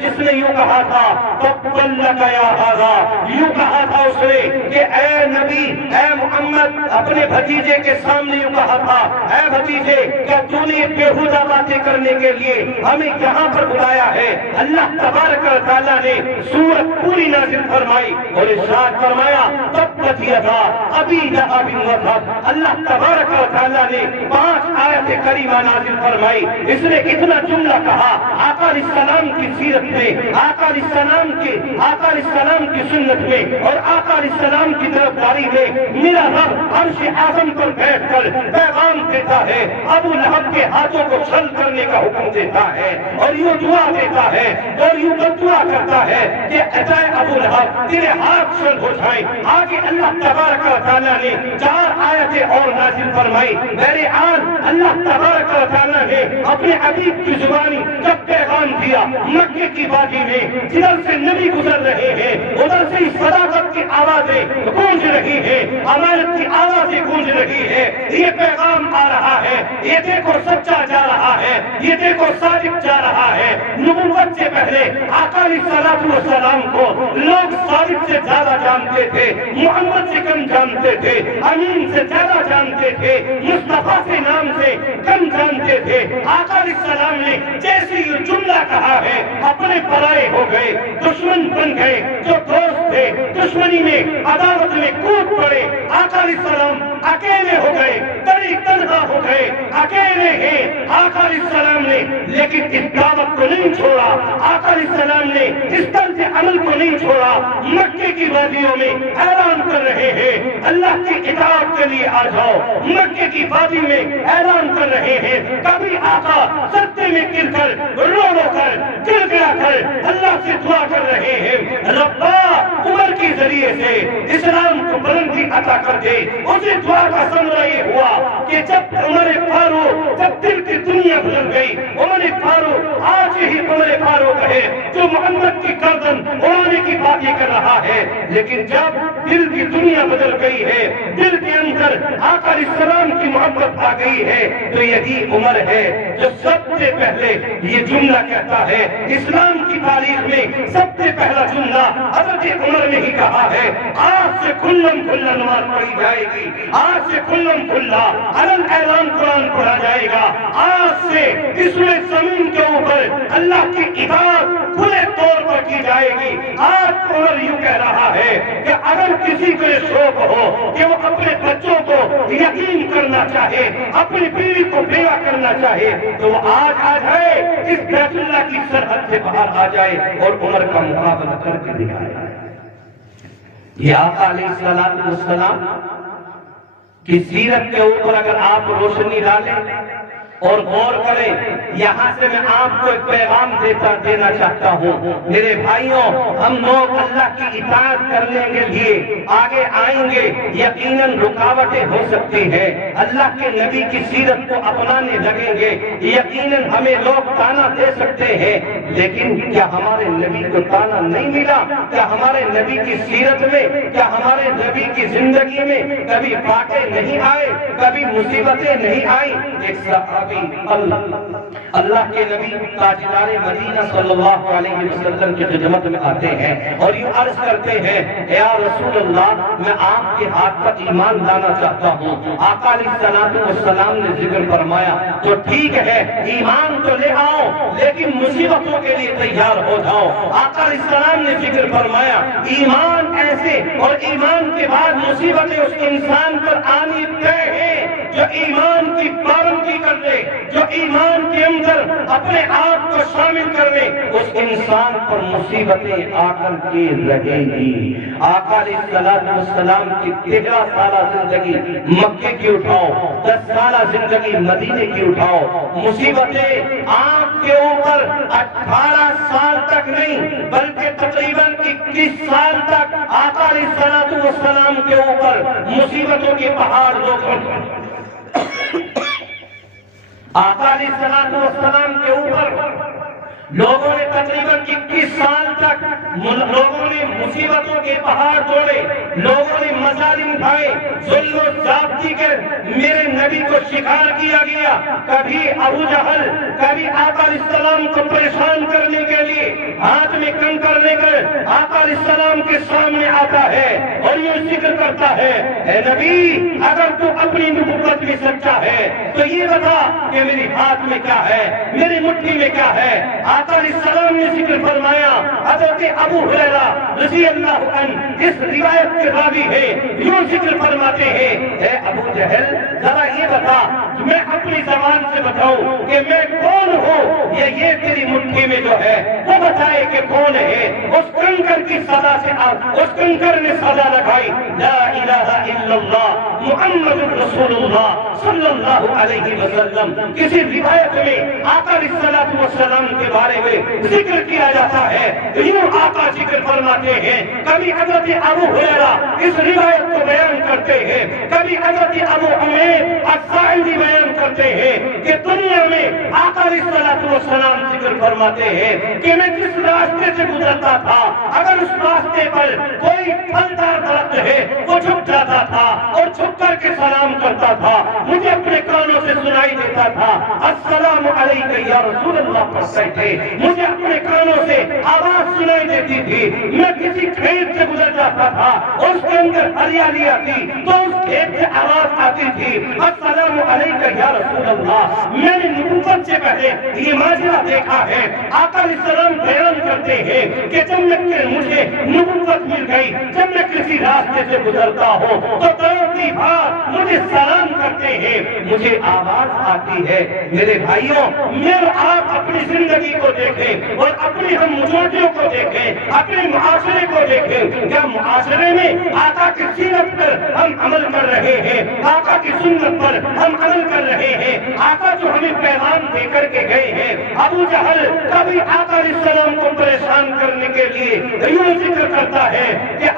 جس نے یوں کہا تھا تبت لک یا ھذا، یوں کہا تھا اس نے کہ اے نبی، اے محمد، اپنے بھتیجے کے سامنے یوں کہا تھا، اے بھتیجے، کیا تو نے بےہودہ باتیں کرنے کے لیے ہمیں یہاں پر بلایا ہے؟ اللہ تبارک و تعالیٰ نے سورت پوری نازل فرمائی اور ارشاد فرمایا تبت یدا ابی لہب وتب. اللہ تبارک و تعالیٰ نے 5 آیت کریمہ نازل فرمائی. اس نے اتنا جملہ کہا آقا علیہ السلام کی سیرت میں، آقا علیہ السلام کی سنت میں اور آقا علیہ السلام کی طرفداری میں میرا رب عرش اعظم پر بیٹھ کر پیغام دیتا ہے، ابو لہب کے ہاتھوں کو چھل کرنے کا حکم دیتا ہے اور یوں دعا دیتا ہے اور یوں دعا کرتا ہے کہ اے ابو لہب تیرے ہاتھ چھل ہو جائیں. آگے اللہ تبارک و تعالیٰ نے 4 آیتیں اور نازل فرمائی. میرے اللہ تبارک و تعالیٰ نے اپنے حبیب کی زبانی جب پیغام دیا، مکے کی وادی میں جدھر سے نبی گزر رہے ہیں ادھر سے صداقت کی آوازیں گونج رہی ہیں، امانت کی آوازیں گونج رہی ہے. یہ پیغام آ رہا ہے، یہ دیکھو سچا جا رہا ہے، یہ دیکھو صادق جا رہا ہے. نبوت سے پہلے آقا علیہ السلام کو لوگ صادق سے زیادہ جانتے تھے، محمد سے کم جانتے تھے، امین سے زیادہ جانتے تھے، مصطفیٰ سے نام سے کم جانتے تھے. آقا علیہ السلام نے جیسے یہ جملہ کہا ہے اپنے پرائے ہو گئے، دشمن بن گئے. جو دوست تھے دشمنی میں، عداوت میں کود پڑے. آقا علیہ السلام اکیلے ہو گئے، تنہا ہو گئے، اکیلے ہیں آقا علیہ السلام نے. لیکن اس دعوت کو نہیں چھوڑا، آقا علیہ السلام نے اس طرز عمل کو نہیں چھوڑا. مکے کی وادیوں میں اعلان کر رہے ہیں اللہ کی اطاعت کے لیے آ جاؤ. مکے کی وادی میں اعلان کر رہے ہیں. کبھی آقا سجدے میں گر کر رو کر گر گیا کر اللہ سے دعا کر رہے ہیں، ربا عمر کے ذریعے سے اسلام کو بلندی عطا کر دے. اسی دعا کا ثمرہ یہ ہوا کہ جب عمر فاروق، جب دل کی دنیا بدل گئی، عمر فاروق آج ہی عمر فاروق ہے جو محمد کی گردن اڑانے کی باتیں کر رہا ہے. لیکن جب دل کی دنیا بدل گئی ہے، دل کے اندر آقا علیہ السلام کی محبت آ گئی ہے تو یہی عمر ہے جو سب سے پہلے یہ جملہ کہتا ہے۔ اسلام کی تاریخ میں سب سے پہلا جملہ حضرت عمر نے ہی کہا ہے، آج سے کھلم کھلا نماز پڑھی جائے گی، آج سے کھلم کھلا علن اعلان قرآن پڑھا جائے گا، آج سے اس میں زمین کے اوپر اللہ کی اطاعت کھلے طور پر کی جائے گی۔ آج عمر یوں کہہ رہا ہے کہ اگر کسی کو یہ شوق ہو کہ وہ اپنے بچوں کو یتیم کرنا چاہے، اپنی بیوی کو بیوہ کرنا چاہے، تو وہ آج آ جائے، اس بیت اللہ کی سرحد سے باہر آ جائے اور عمر کا مقابلہ کر کے دکھائے۔ یہ آقا علیہ السلام کی سیرت کے اوپر اگر آپ روشنی ڈالیں اور غور کریں، یہاں سے میں آپ کو ایک پیغام دینا چاہتا ہوں۔ میرے بھائیوں، ہم لوگ اللہ کی اطاعت کرنے کے لیے آگے آئیں گے، یقیناً رکاوٹیں ہو سکتی ہیں۔ اللہ کے نبی کی سیرت کو اپنانے لگیں گے، یقیناً ہمیں لوگ تانا دے سکتے ہیں، لیکن کیا ہمارے نبی کو تانا نہیں ملا؟ کیا ہمارے نبی کی سیرت میں، کیا ہمارے نبی کی زندگی میں کبھی باتیں نہیں آئے، کبھی مصیبتیں نہیں آئی؟ ایک صحابی اللہ کے نبی تاجدار مدینہ صلی اللہ علیہ وسلم کی خدمت میں آتے ہیں اور یوں عرض کرتے ہیں، یا رسول اللہ، میں آپ کے ہاتھ پر ایمان لانا چاہتا ہوں۔ آقا علیہ السلام نے ذکر فرمایا، تو ٹھیک ہے، ایمان تو لے آؤ لیکن مصیبتوں کے لیے تیار ہو جاؤ۔ آقا علیہ السلام نے ذکر فرمایا، ایمان ایسے اور ایمان کے بعد مصیبتیں اس انسان پر آنی طے ہیں جو ایمان کی پابندی کر لے، جو ایمان کے اندر اپنے آپ کو شامل کر لے، اس انسان پر مصیبتیں آ کر کے رہیں گی۔ آقا علیہ السلام کی 13 سالہ زندگی مکے کی اٹھاؤ، 10 سالہ زندگی مدینے کی اٹھاؤ، مصیبتیں آپ کے اوپر 18 سال تک نہیں بلکہ تقریباً 21 سال تک آقا علیہ السلام کے اوپر مصیبتوں کے پہاڑ آقا علیہ السلام کے اوپر لوگوں نے تقریباً 21 سال تک لوگوں نے مصیبتوں کے پہاڑ توڑے، لوگوں نے مظالم اٹھائے، ظلم و زیادتی کے میرے نبی کو شکار کیا گیا۔ کبھی ابو جہل، کبھی آقا علیہ السلام کو پریشان کرنے کے لیے ہاتھ میں کنکر لے کر آقا علیہ السلام کے سامنے آتا ہے اور یہ ذکر کرتا ہے، اے نبی، اگر تو اپنی نبوت میں سچا ہے تو یہ بتا کہ میری ہاتھ میں کیا ہے، میری مٹھی میں کیا ہے۔ آقا علیہ السلام نے ذکر فرمایا، حضرت ابو ہریرہ رضی اللہ عنہ اس روایت کے راوی ہے، یوں ذکر فرماتے ہیں، اے ابو جہل، ذرا یہ بتا، میں اپنی زبان سے بتاؤں کہ میں کون ہوں، یہ تیری مٹھی میں جو ہے وہ بتائے کہ کون ہے۔ اس کنکر کی سزا سے اس کنکر نے سزا لگائی، لا الہ الا اللہ محمد رسول اللہ صلی اللہ علیہ وسلم۔ کسی روایت میں آقا علیہ السلام کے بارے میں ذکر کیا جاتا ہے، یوں آقا ذکر فرماتے ہیں، کبھی حضرت ابو ہریرہ اس روایت کو بیان کرتے ہیں، کبھی حضرت ابو عمیر الساعدی بیان کرتے ہیں کہ دنیا میں آقا علیہ السلام ذکر فرماتے ہیں کہ میں جس راستے سے گزرتا تھا، اگر اس راستے پر کوئی پھلدار درخت ہے وہ جھک جاتا تھا اور جھک کر کے سلام کرتا تھا، مجھے اپنے کانوں سے سنائی دیتا تھا، السلام علیکہ یا رسول اللہ پڑھتے تھے، مجھے اپنے کانوں سے آواز سنائی دیتی تھی۔ میں کسی کھیت سے گزر جاتا تھا اور اس کے اندر ہریالی آتی تو اس کھیت سے آواز آتی تھی، السلام علیکہ یا رسول اللہ۔ میں نے نبوت سے پہلے یہ ماجرا دیکھا ہے۔ آقا علیہ السلام بیان کرتے ہیں کہ جب مجھے نبوت مل گئی، جب میں کسی راستے سے گزرتا ہوں تو دوڑتی بار مجھے سلام کرتے ہیں، مجھے آواز آتی ہے۔ میرے بھائیوں، میرے آپ اپنی زندگی کو دیکھیں اور اپنی ہم مجوٹیوں کو دیکھیں، اپنے معاشرے کو دیکھیں، کیا معاشرے میں آقا کی سیرت پر ہم عمل کر رہے ہیں، آقا کی سنت پر ہم عمل کر رہے ہیں؟ آقا جو ہمیں پیغام دے کر کے گئے ہیں، ابو جہل کبھی آقا علیہ السلام کو پریشان کرنے کے لیے یوں ذکر کرتا ہے کہ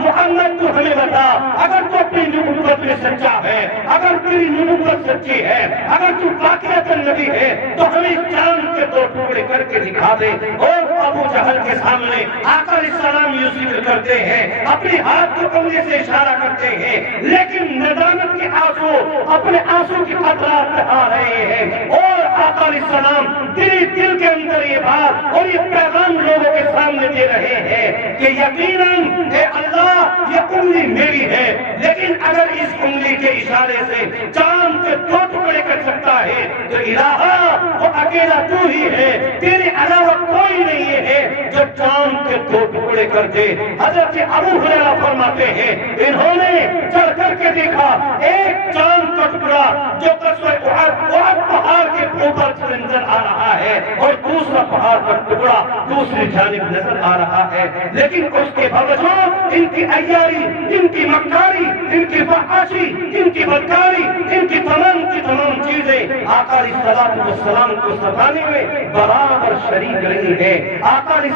محمد تو ہمیں بتا، اگر تو اپنی نبوت میں سچا ہے، اگر تیری نبوت سچی ہے، اگر تو واقعتا نبی ہے تو ہمیں چاند کے 2 ٹکڑے کر کے دکھا دے۔ اور ابو جہل کے سامنے آقا علیہ السلام یہ ذکر کرتے ہیں، اپنے ہاتھ کو کمرے سے اشارہ کرتے ہیں، لیکن ندامت کے آنسو اپنے آنسو کی قطرات بہا رہے ہیں اور آقا علیہ السلام دل کے اندر یہ بات اور یہ پیغام لوگوں کے سامنے دے رہے ہیں کہ یقیناً اے اللہ یہ انگلی میری ہے، لیکن اگر اس انگلی کے اشارے سے چاند کے 2 ٹکڑے کر سکتا ہے تو الہا وہ اکیلا تو ہی ہے، تیرے علاوہ کوئی نہیں ہے جو چاند کے 2 ٹکڑے کر دے۔ حضرت ابو ہریرہ فرماتے ہیں انہوں نے چڑھ کر کے دیکھا ایک چاند کا ٹکڑا جو قصوہ احد پہاڑ کے اوپر سے نظر آ رہا ہے اور دوسرا پہاڑ کا ٹکڑا دوسری جانب نظر آ رہا ہے، لیکن اس کے باوجود ان کی عیاری، ان کی مکاری، ان کی فحاشی، ان کی بدکاری، ان کی تمام چیزیں آقا علیہ السلام کو ستانے میں برابر شریک رہی ہے۔ آقا علیہ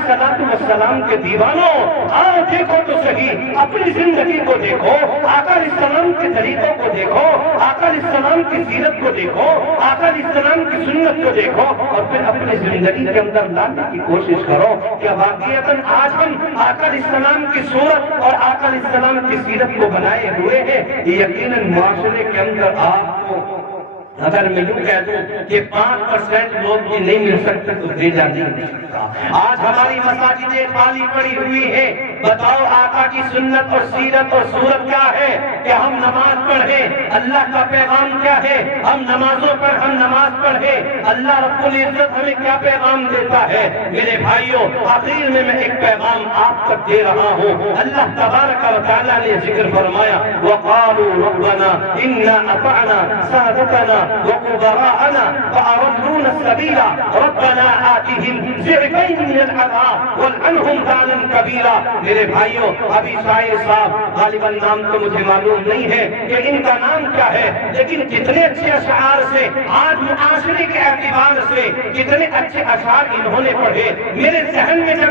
السلام کے دیوانوں آج دیکھو تو صحیح، اپنی زندگی کو دیکھو، آقا علیہ السلام کے طریقوں کو دیکھو، آقا علیہ السلام کی سیرت کو دیکھو، آقا علیہ السلام کی سنت کو دیکھو اور پھر اپنی زندگی کے اندر لانے کی کوشش کرو کہ واقعیتاً آج ہم آقا علیہ السلام کی صورت اور آقا علیہ السلام کی سیرت کو بنائے ہوئے ہیں۔ یقیناً معاشرے کے اندر آپ کو اگر میں یوں کہہ دوں کہ 5% لوگ بھی نہیں مل سکتے تو بھیجا نہیں مل سکتا۔ آج ہماری مساجدیں خالی پڑی ہوئی ہیں، بتاؤ آقا کی سنت اور سیرت اور صورت کیا ہے کہ ہم نماز پڑھیں، اللہ کا پیغام کیا ہے، ہم نمازوں پر ہم نماز پڑھیں، اللہ رب العزت ہمیں کیا پیغام دیتا ہے۔ میرے بھائیوں آخر میں ایک پیغام آپ تک دے رہا ہوں۔ اللہ تبارک و تعالیٰ نے ذکر فرمایا وَقَالُوا رَبَّنَا إِنَّا أَطَعْنَا سَادَتَنَا وَكُبَرَاءَنَا فَأَضَلُّونَا السَّبِيلَ رَبَّنَا آتِهِمْ ضِعْفَيْنِ مِنَ الْعَذَابِ وَالْعَنْهُمْ لَعْنًا كَبِيرًا۔ میرے بھائیوں ابھی شاعر صاحب غالباً نام تو مجھے معلوم نہیں ہے کہ ان کا نام کیا ہے، لیکن کتنے اچھے اشعار سے آج معاشرے کے اعتبار سے کتنے اچھے اشعار انہوں نے پڑھے۔ میرے ذہن میں جب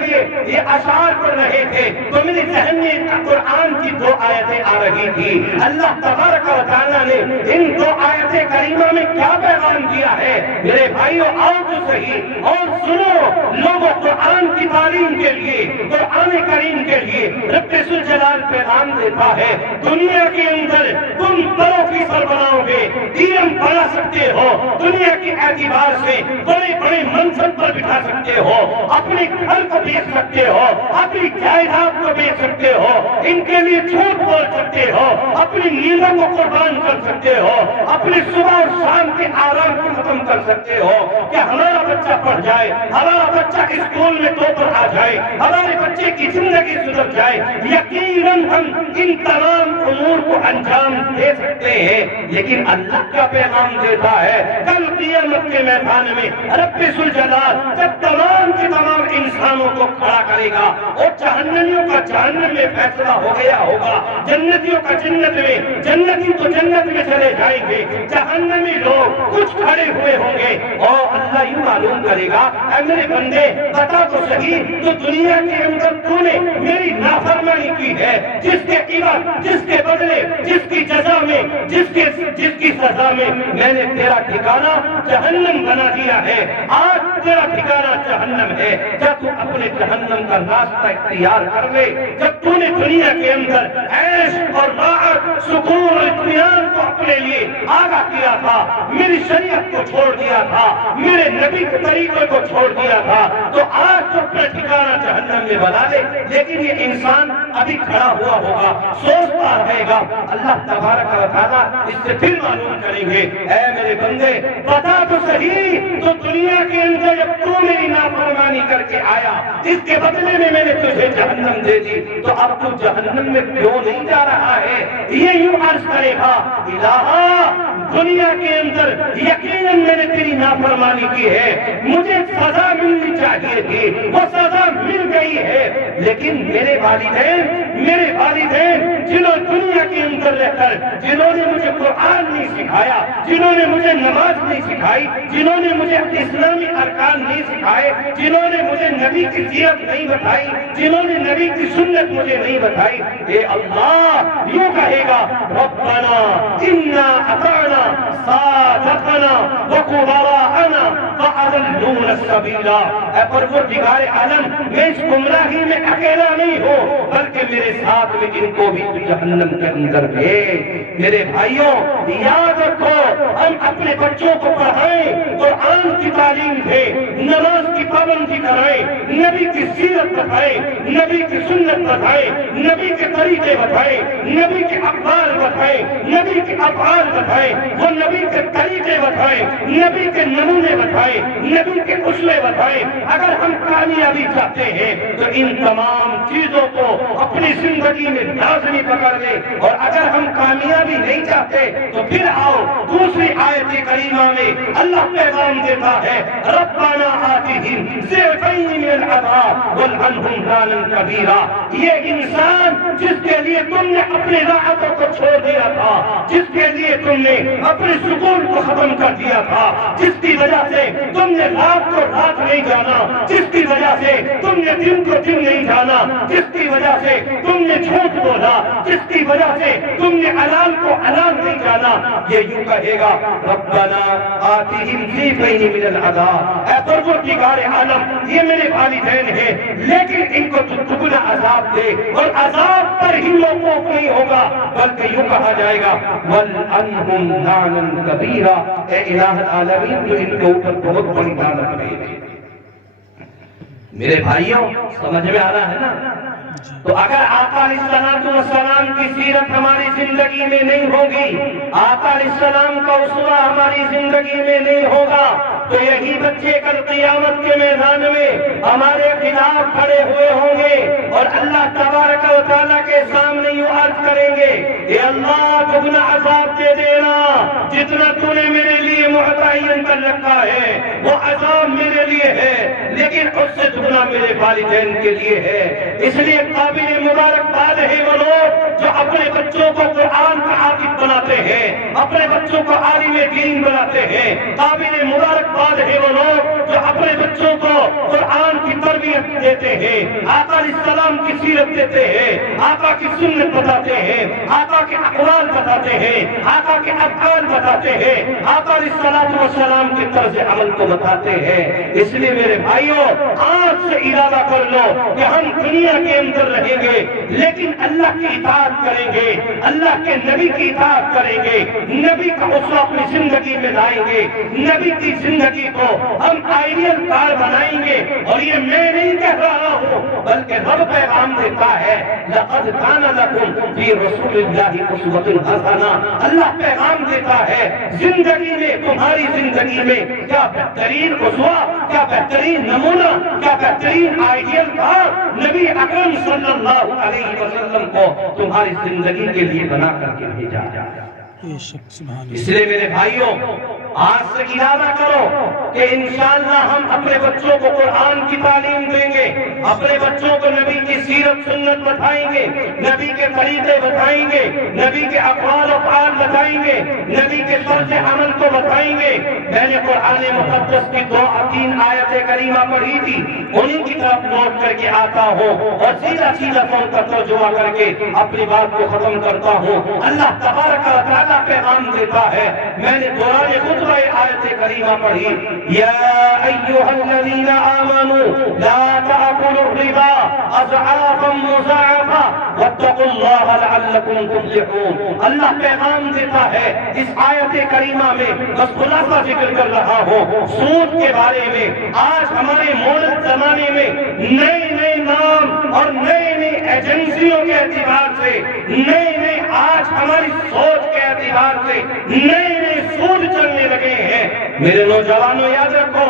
یہ اشعار پڑھ رہے تھے تو میرے ذہن میں قرآن کی 2 آیتیں آ رہی تھی۔ اللہ تبارک و تعالیٰ نے ان 2 آیتیں کریمہ میں کیا پیغام دیا ہے میرے بھائیوں آؤ تو صحیح اور سنو۔ لوگوں قرآن کی تعلیم کے لیے، قرآن کریم کے لیے رب ذوالجلال پیغام دیتا ہے دنیا کے اندر تم پروفیسر بناؤ گے، علم بنا سکتے ہو، دنیا کے اعتبار سے بڑے بڑے منصب پر بٹھا سکتے ہو، اپنے گھر کو بیچ سکتے ہو، اپنی جائیداد کو بیچ سکتے ہو، ان کے لیے جھوٹ بول سکتے ہو، اپنی نیندوں کو قربان کر سکتے ہو، اپنے صبح اور شام کے آرام کو ختم کر سکتے ہو کہ ہمارا بچہ پڑھ جائے، ہمارا بچہ اسکول میں ٹاپر آ جائے، ہمارے بچے کی زندگی سدھر جائے۔ یقیناً ہم ان تمام امور کو انجام دے سکتے ہیں، لیکن اللہ کا پیغام دیتا ہے کل قیامت کے میدان میں رب ذوالجلال جب تمام کے تمام انسانوں کو کھڑا کرے گا اور جہنمیوں کا جہنم میں فیصلہ ہو گیا ہوگا، جنتیوں کا جنت میں، جنتی تو جنت میں چلے جائیں گے، جہنمی لوگ کچھ کھڑے ہوئے ہوں گے اور اللہ یوں معلوم کرے گا اے میرے بندے بتا تو صحیح تو دنیا کے اندر تو نے میری نافرمانی کی ہے، جس کے عوض، جس کے بدلے، جس کی جزا میں، جس کی سزا میں میں نے تیرا ٹھکانہ جہنم بنا دیا ہے۔ آج تیرا ٹھکانہ جہنم ہے، جب تو اپنے جہنم کا راستہ اختیار کر لے، جب تو نے دنیا کے اندر عیش اور راحت، سکون اور اطمینان کو اپنے لیے آگاہ کیا تھا، میری شریعت کو چھوڑ دیا تھا، میرے نبی کے طریقے کو چھوڑ دیا تھا، تو آج تو اپنا ٹھکانہ جہنم میں بنا لے۔ لیکن یہ انسان ابھی کھڑا ہوا ہوگا، سوچتا رہے گا، اللہ تبارک و تعالیٰ اس سے پھر معلوم کریں گے اے میرے بندے بتا تو صحیح تو دنیا کے اندر جب تو میری نافرمانی کر کے آیا، اس کے بدلے میں میں نے تجھے جہنم دے دی، تو اب تو جہنم میں کیوں نہیں جا رہا ہے؟ یہ یوں عرض کرے گا الہا دنیا کے اندر یقیناً میں نے تیری نافرمانی کی ہے، مجھے سزا ملنی چاہیے تھی، وہ سزا مل گئی ہے، لیکن میرے والدین جنہوں دنیا کے اندر رہ کر جنہوں نے مجھے قرآن نہیں سکھایا، جنہوں نے مجھے نماز نہیں سکھائی، جنہوں نے مجھے اسلامی ارکان نہیں سکھائے، جنہوں نے مجھے نبی کی سیرت نہیں بتائی، جنہوں نے نبی کی سنت مجھے نہیں بتائی، اے اللہ یوں کہے گا ربنا انا اطعنا سادتنا وکبراءنا فاضلونا السبیل۔ اے پروردگار عالم میں اس گمراہی میں اکیلا نہیں ہوں بلکہ میرے ساتھ میں ان کو بھی جہنم کے اندر بھیج۔ میرے بھائیوں یاد بچوں کو پڑھائیں، قرآن کی تعلیم دیں، نماز کی پابندی کرائیں، نبی کی سیرت بتائیں، نبی کی سنت بتائیں، نبی کے طریقے بتائیں، نبی کے اقوال بتائیں، نبی کے افعال بتائیں، وہ نبی کے طریقے بتائیں، نبی کے نمونے بتائیں، نبی کے اسوے بتائیں۔ اگر ہم کامیابی چاہتے ہیں تو ان تمام چیزوں کو اپنی زندگی میں لازمی پکڑ لیں، اور اگر ہم کامیابی نہیں چاہتے تو پھر آؤ دوسری آیت کریمہ میں اللہ پیغام دیتا ہے، ربنا آتہم ضعفین من العذاب والعنہم لانا کبیرا۔ یہ انسان جس کے لیے تم نے اپنی راحتوں کو چھوڑ دیا تھا، جس کے لیے تم نے اپنے سکون کو ختم کر دیا تھا، جس کی وجہ سے تم نے رات کو رات نہیں جانا، جس کی وجہ سے تم نے دن کو دن نہیں جانا، جس کی وجہ سے تم نے جھوٹ بولا، جس کی وجہ سے تم نے حلال کو حلال نہیں جانا، یہ یوں کہے گا، ربنا آتہم ضعفین من العذاب، اے پروردگار عالم یہ میرے والدین ہیں لیکن ان کو تو دگنا عذاب دے، اور عذاب پر ہی موقوف نہیں ہوگا بلکہ یوں کہا جائے گا وَلْعَنْهُمْ لَعْنًا كَبِيرًا، اے الہ العالمین جو ان کے اوپر بہت بڑی لعنت ہے۔ میرے بھائیوں سمجھ میں آ رہا ہے نا؟ تو اگر آقا علیہ السلام کی سیرت ہماری زندگی میں نہیں ہوگی، آقا علیہ السلام کا اسوہ ہماری زندگی میں نہیں ہوگا، تو یہی بچے کل قیامت کے میدان میں ہمارے خلاف کھڑے ہوئے ہوں گے اور اللہ تبارک و تعالیٰ کے سامنے یوں عرض کریں گے، اے اللہ دگنا عذاب دے دینا، جتنا تو نے میرے لیے متعین کر رکھا ہے وہ عذاب میرے لیے ہے، لیکن اس سے دگنا میرے والدین کے لیے ہے۔ اس لیے قابل مبارکباد ہے وہ لوگ جو اپنے بچوں کو قرآن کا عابد بناتے ہیں، اپنے بچوں کو عالم دین بناتے ہیں۔ قابل مبارکباد ہے وہ لوگ جو اپنے بچوں کو قرآن کی تربیت دیتے ہیں، آقا علیہ السلام کی سیرت دیتے ہیں، آقا کی سنت بتاتے ہیں، آقا کے اقوال بتاتے ہیں، آقا کے افعال بتاتے ہیں، آقا علیہ السلام کے طرز عمل کو بتاتے ہیں۔ اس لیے میرے بھائیوں آج سے ارادہ کر لو کہ ہم دنیا کے اندر رہیں گے لیکن اللہ کی اطاعت کریں گے، اللہ کے نبی کی اطاعت کریں گے، نبی کا اسوہ اپنی زندگی میں لائیں گے، نبی کی زندگی کو ہم آئیڈیل کار بنائیں گے۔ اور یہ میں نہیں کہہ رہا ہوں بلکہ رب پیغام دیتا ہے، لقد کان لکم فی رسول اللہ اسوۃ حسنہ، اللہ پیغام دیتا ہے زندگی میں، تمہاری زندگی میں کیا بہترین اسوہ، کیا بہترین نمونہ، کیا بہترین آئیڈیل کار نبی اکرم صلی اللہ علیہ وسلم کو تمہاری زندگی کے لیے بنا کر کے بھیجا۔ اس لیے میرے بھائیوں آج سے ارادہ کرو کہ انشاءاللہ ہم اپنے بچوں کو قرآن کی تعلیم دیں گے، اپنے بچوں کو نبی کی سیرت سنت بتائیں گے، نبی کے طریقے بتائیں گے، نبی کے اقوال و افعال بتائیں گے، نبی کے طرز عمل کو بتائیں گے۔ میں نے قرآن مقدس کی 2-3 آیت کریمہ پڑھی تھی، انہیں کی طرف نوٹ کر کے آتا ہوں اور سیدھا سیدھا ان کا ترجمہ کر کے اپنی بات کو ختم کرتا ہوں۔ اللہ تبارک و تعالیٰ پیغام دیتا ہے، میں نے دوران خطبہ آیت کریمہ پڑھی، یا ایھا الذین آمنوا لا تأکلوا الربا اضعافا مضاعفا واتقوا اللہ لعلکم تفلحون۔ اللہ پیغام دیتا ہے اس آیت کریمہ میں، بس خلاصہ ذکر کر رہا ہوں سود کے بارے میں۔ آج ہمارے مولد زمانے میں نئے نئے نام اور نئے نئے ایجنسیوں کے اعتبار سے، نئے نئے آج ہماری سوچ کے اعتبار سے نئے نئے سود چلنے لگے ہیں۔ میرے نوجوانوں یاد رکھو،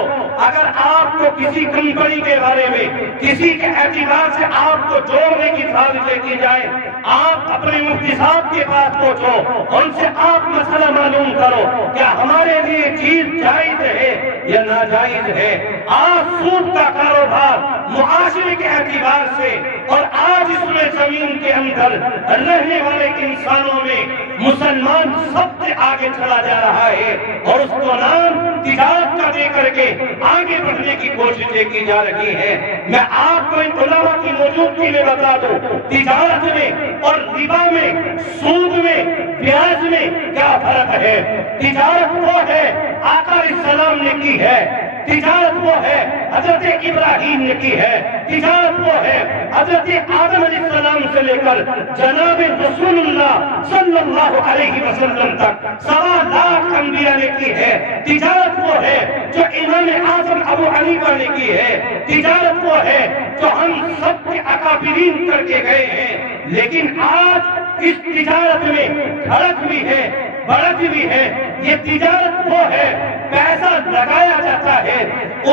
اگر آپ کو کسی کمپنی کے بارے میں کسی کے اعتبار سے آپ کو جوڑنے کی سازشیں کی جائے، آپ اپنے مفتی صاحب کے پاس پہنچو، ان سے آپ مسئلہ معلوم کرو کیا ہمارے لیے چیز جائز ہے یا ناجائز ہے۔ آج سود کا کاروبار معاشرے کے اعتبار سے اور آج اس میں زمین کے اندر رہنے والے انسانوں میں مسلمان سب سے آگے چلا جا رہا ہے، اور اس کو نام تجارت کا دے کر کے آگے بڑھنے کی کوششیں کی جا رہی ہیں۔ میں آپ کو ان علماء کی موجودگی میں بتا دوں، تجارت میں اور ربا میں، سود میں، بیاج میں کیا فرق ہے۔ تجارت وہ ہے آقا علیہ السلام نے کی ہے، تجارت وہ ہے حضرت ابراہیم نے کی ہے، تجارت وہ ہے حضرت آدم علیہ السلام سے لے کر جناب رسول اللہ صلی اللہ علیہ وسلم تک 1.25 لاکھ انبیاء نے کی ہے، تجارت وہ ہے جو امام اعظم ابو حنیفہ نے کی ہے، تجارت وہ ہے جو ہم سب کے اکابرین کر کے گئے ہیں، لیکن آج اس تجارت میں گھڑت بھی ہے، بڑھت بھی ہے۔ یہ تجارت وہ ہے پیسہ لگایا جاتا ہے،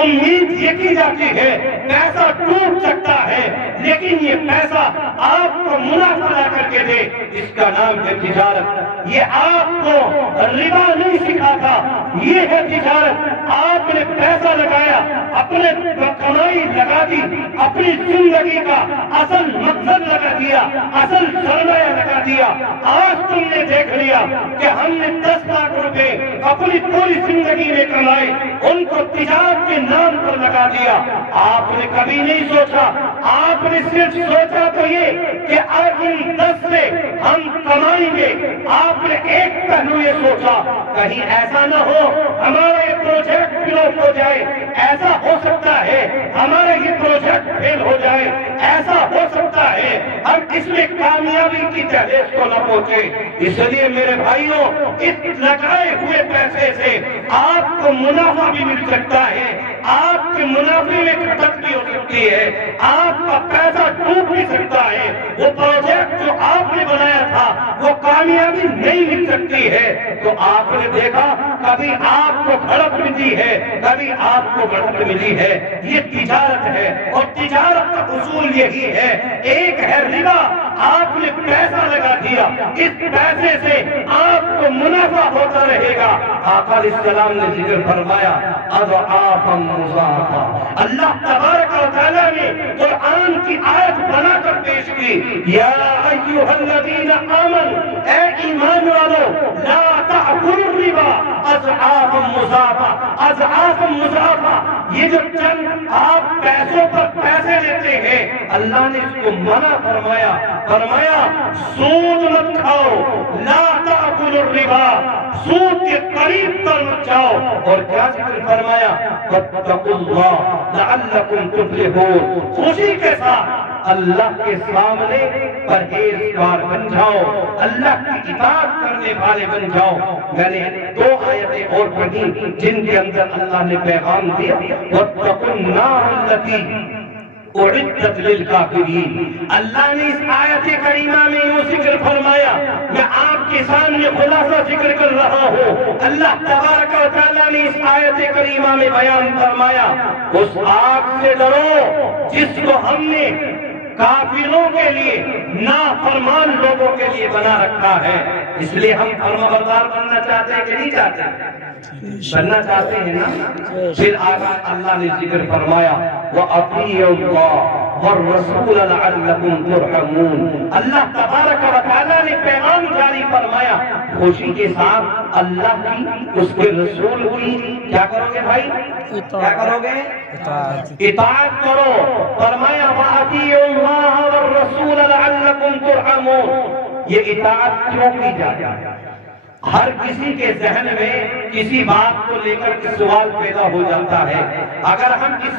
امید یہ کی جاتی ہے پیسہ ٹوٹ سکتا ہے، لیکن یہ پیسہ آپ کو منافع لا کر کے دے، اس کا نام ہے تجارت۔ یہ آپ کو ربا نہیں سکھاتا، یہ ہے تجارت۔ آپ نے پیسہ لگایا، اپنے کمائی لگا دی، اپنی زندگی کا اصل مقصد لگا دیا، اصل سرمایہ لگا دیا۔ آج تم نے دیکھ لیا کہ ہم نے 10 لاکھ روپے اپنی پوری زندگی میں کمائے، ان کو تجارت کے نام پر لگا دیا۔ آپ نے کبھی نہیں سوچا، آپ نے صرف سوچا تو یہ کہ آج ان 10 سے ہم کمائیں گے۔ آپ نے ایک پہلو یہ سوچا کہیں ایسا نہ ہو ہمارا یہ پروجیکٹ فلوپ ہو جائے، ایسا ہو سکتا ہے ہمارا یہ پروجیکٹ فیل ہو جائے، ایسا ہو سکتا ہے ہم اس میں کامیابی کی دہلیز کو نہ پہنچے۔ اس لیے میرے بھائیوں، اس لگائے ہوئے پیسے سے آپ کو منافع بھی مل سکتا ہے، آپ کے منافع میں کٹوتی بھی ہو سکتی ہے، آپ کا پیسہ ڈوب بھی سکتا ہے، وہ پروجیکٹ جو آپ نے بنایا تھا وہ کامیابی نہیں مل سکتی ہے۔ تو آپ نے دیکھا کبھی آپ کو گھڑت ملی ہے، کبھی آپ کو بڑھت ملی ہے۔ یہ تجارت ہے، اور تجارت کا اصول یہی ہے، ایک ہے ربا، آپ نے پیسہ لگا دیا، اس پیسے سے آپ کو منافع ہوتا رہے گا۔ آقا علیہ السلام نے ذکر فرمایا اضعافا مضاعفا۔ اللہ تبارک و تعالیٰ نے قرآن کی آیت بنا کر پیش کی، یا ایھا الذین آمنوا، اے ایمان والو، لا تأکلوا الربا اضعافا مضاعفا۔ اضعافا مضاعفا، یہ جو چند آپ پیسوں پر پیسے لیتے ہیں، اللہ نے اس کو منع فرمایا، فرمایا سود مت کھاؤ، لا تأکلوا الربا، سود کے قریب تر مت جاؤ۔ اور کیا ذکر فرمایا، واتقوا اللہ لعلکم تفلحون، خوشی کے ساتھ اللہ کے سامنے پرہیزگار بن جاؤ، اللہ کی اطاعت کرنے والے بن جاؤ۔ میں نے 2 آیتیں اور پڑھی جن کے اندر اللہ نے پیغام دیا، واتقوا النار التي اعدت للکافرین۔ اللہ نے اس آیت کریمہ میں یوں ذکر فرمایا، میں آپ کے سامنے خلاصہ ذکر کر رہا ہوں۔ اللہ تبارک و تعالیٰ نے اس آیت کریمہ میں بیان فرمایا، اس آگ سے ڈرو جس کو ہم نے کافروں کے لیے، نافرمان لوگوں کے لیے بنا رکھا ہے۔ اس لیے ہم فرمانبردار بننا چاہتے ہیں کہ نہیں چاہتے؟ بننا چاہتے ہیں نا؟ پھر آگے اللہ نے ذکر فرمایا وَأَطِیعُوا اللَّهَ وَالرَّسُولَ لَعَلَّكُمْ تُرْحَمُونَ۔ اللہ تبارک و تعالیٰ نے پیغام جاری فرمایا، خوشی کے ساتھ اللہ کی، اس کے رسول کی کیا کرو گے بھائی؟ کیا کرو گے؟ اطاعت کرو۔ فرمایا وَأَطِیعُوا اللَّهَ وَالرَّسُولَ لَعَلَّكُمْ تُرْحَمُونَ۔ یہ اطاعت کیوں کی جائے؟ ہر کسی کے ذہن میں کسی بات کو لے کر سوال پیدا ہو جاتا ہے۔ اگر ہم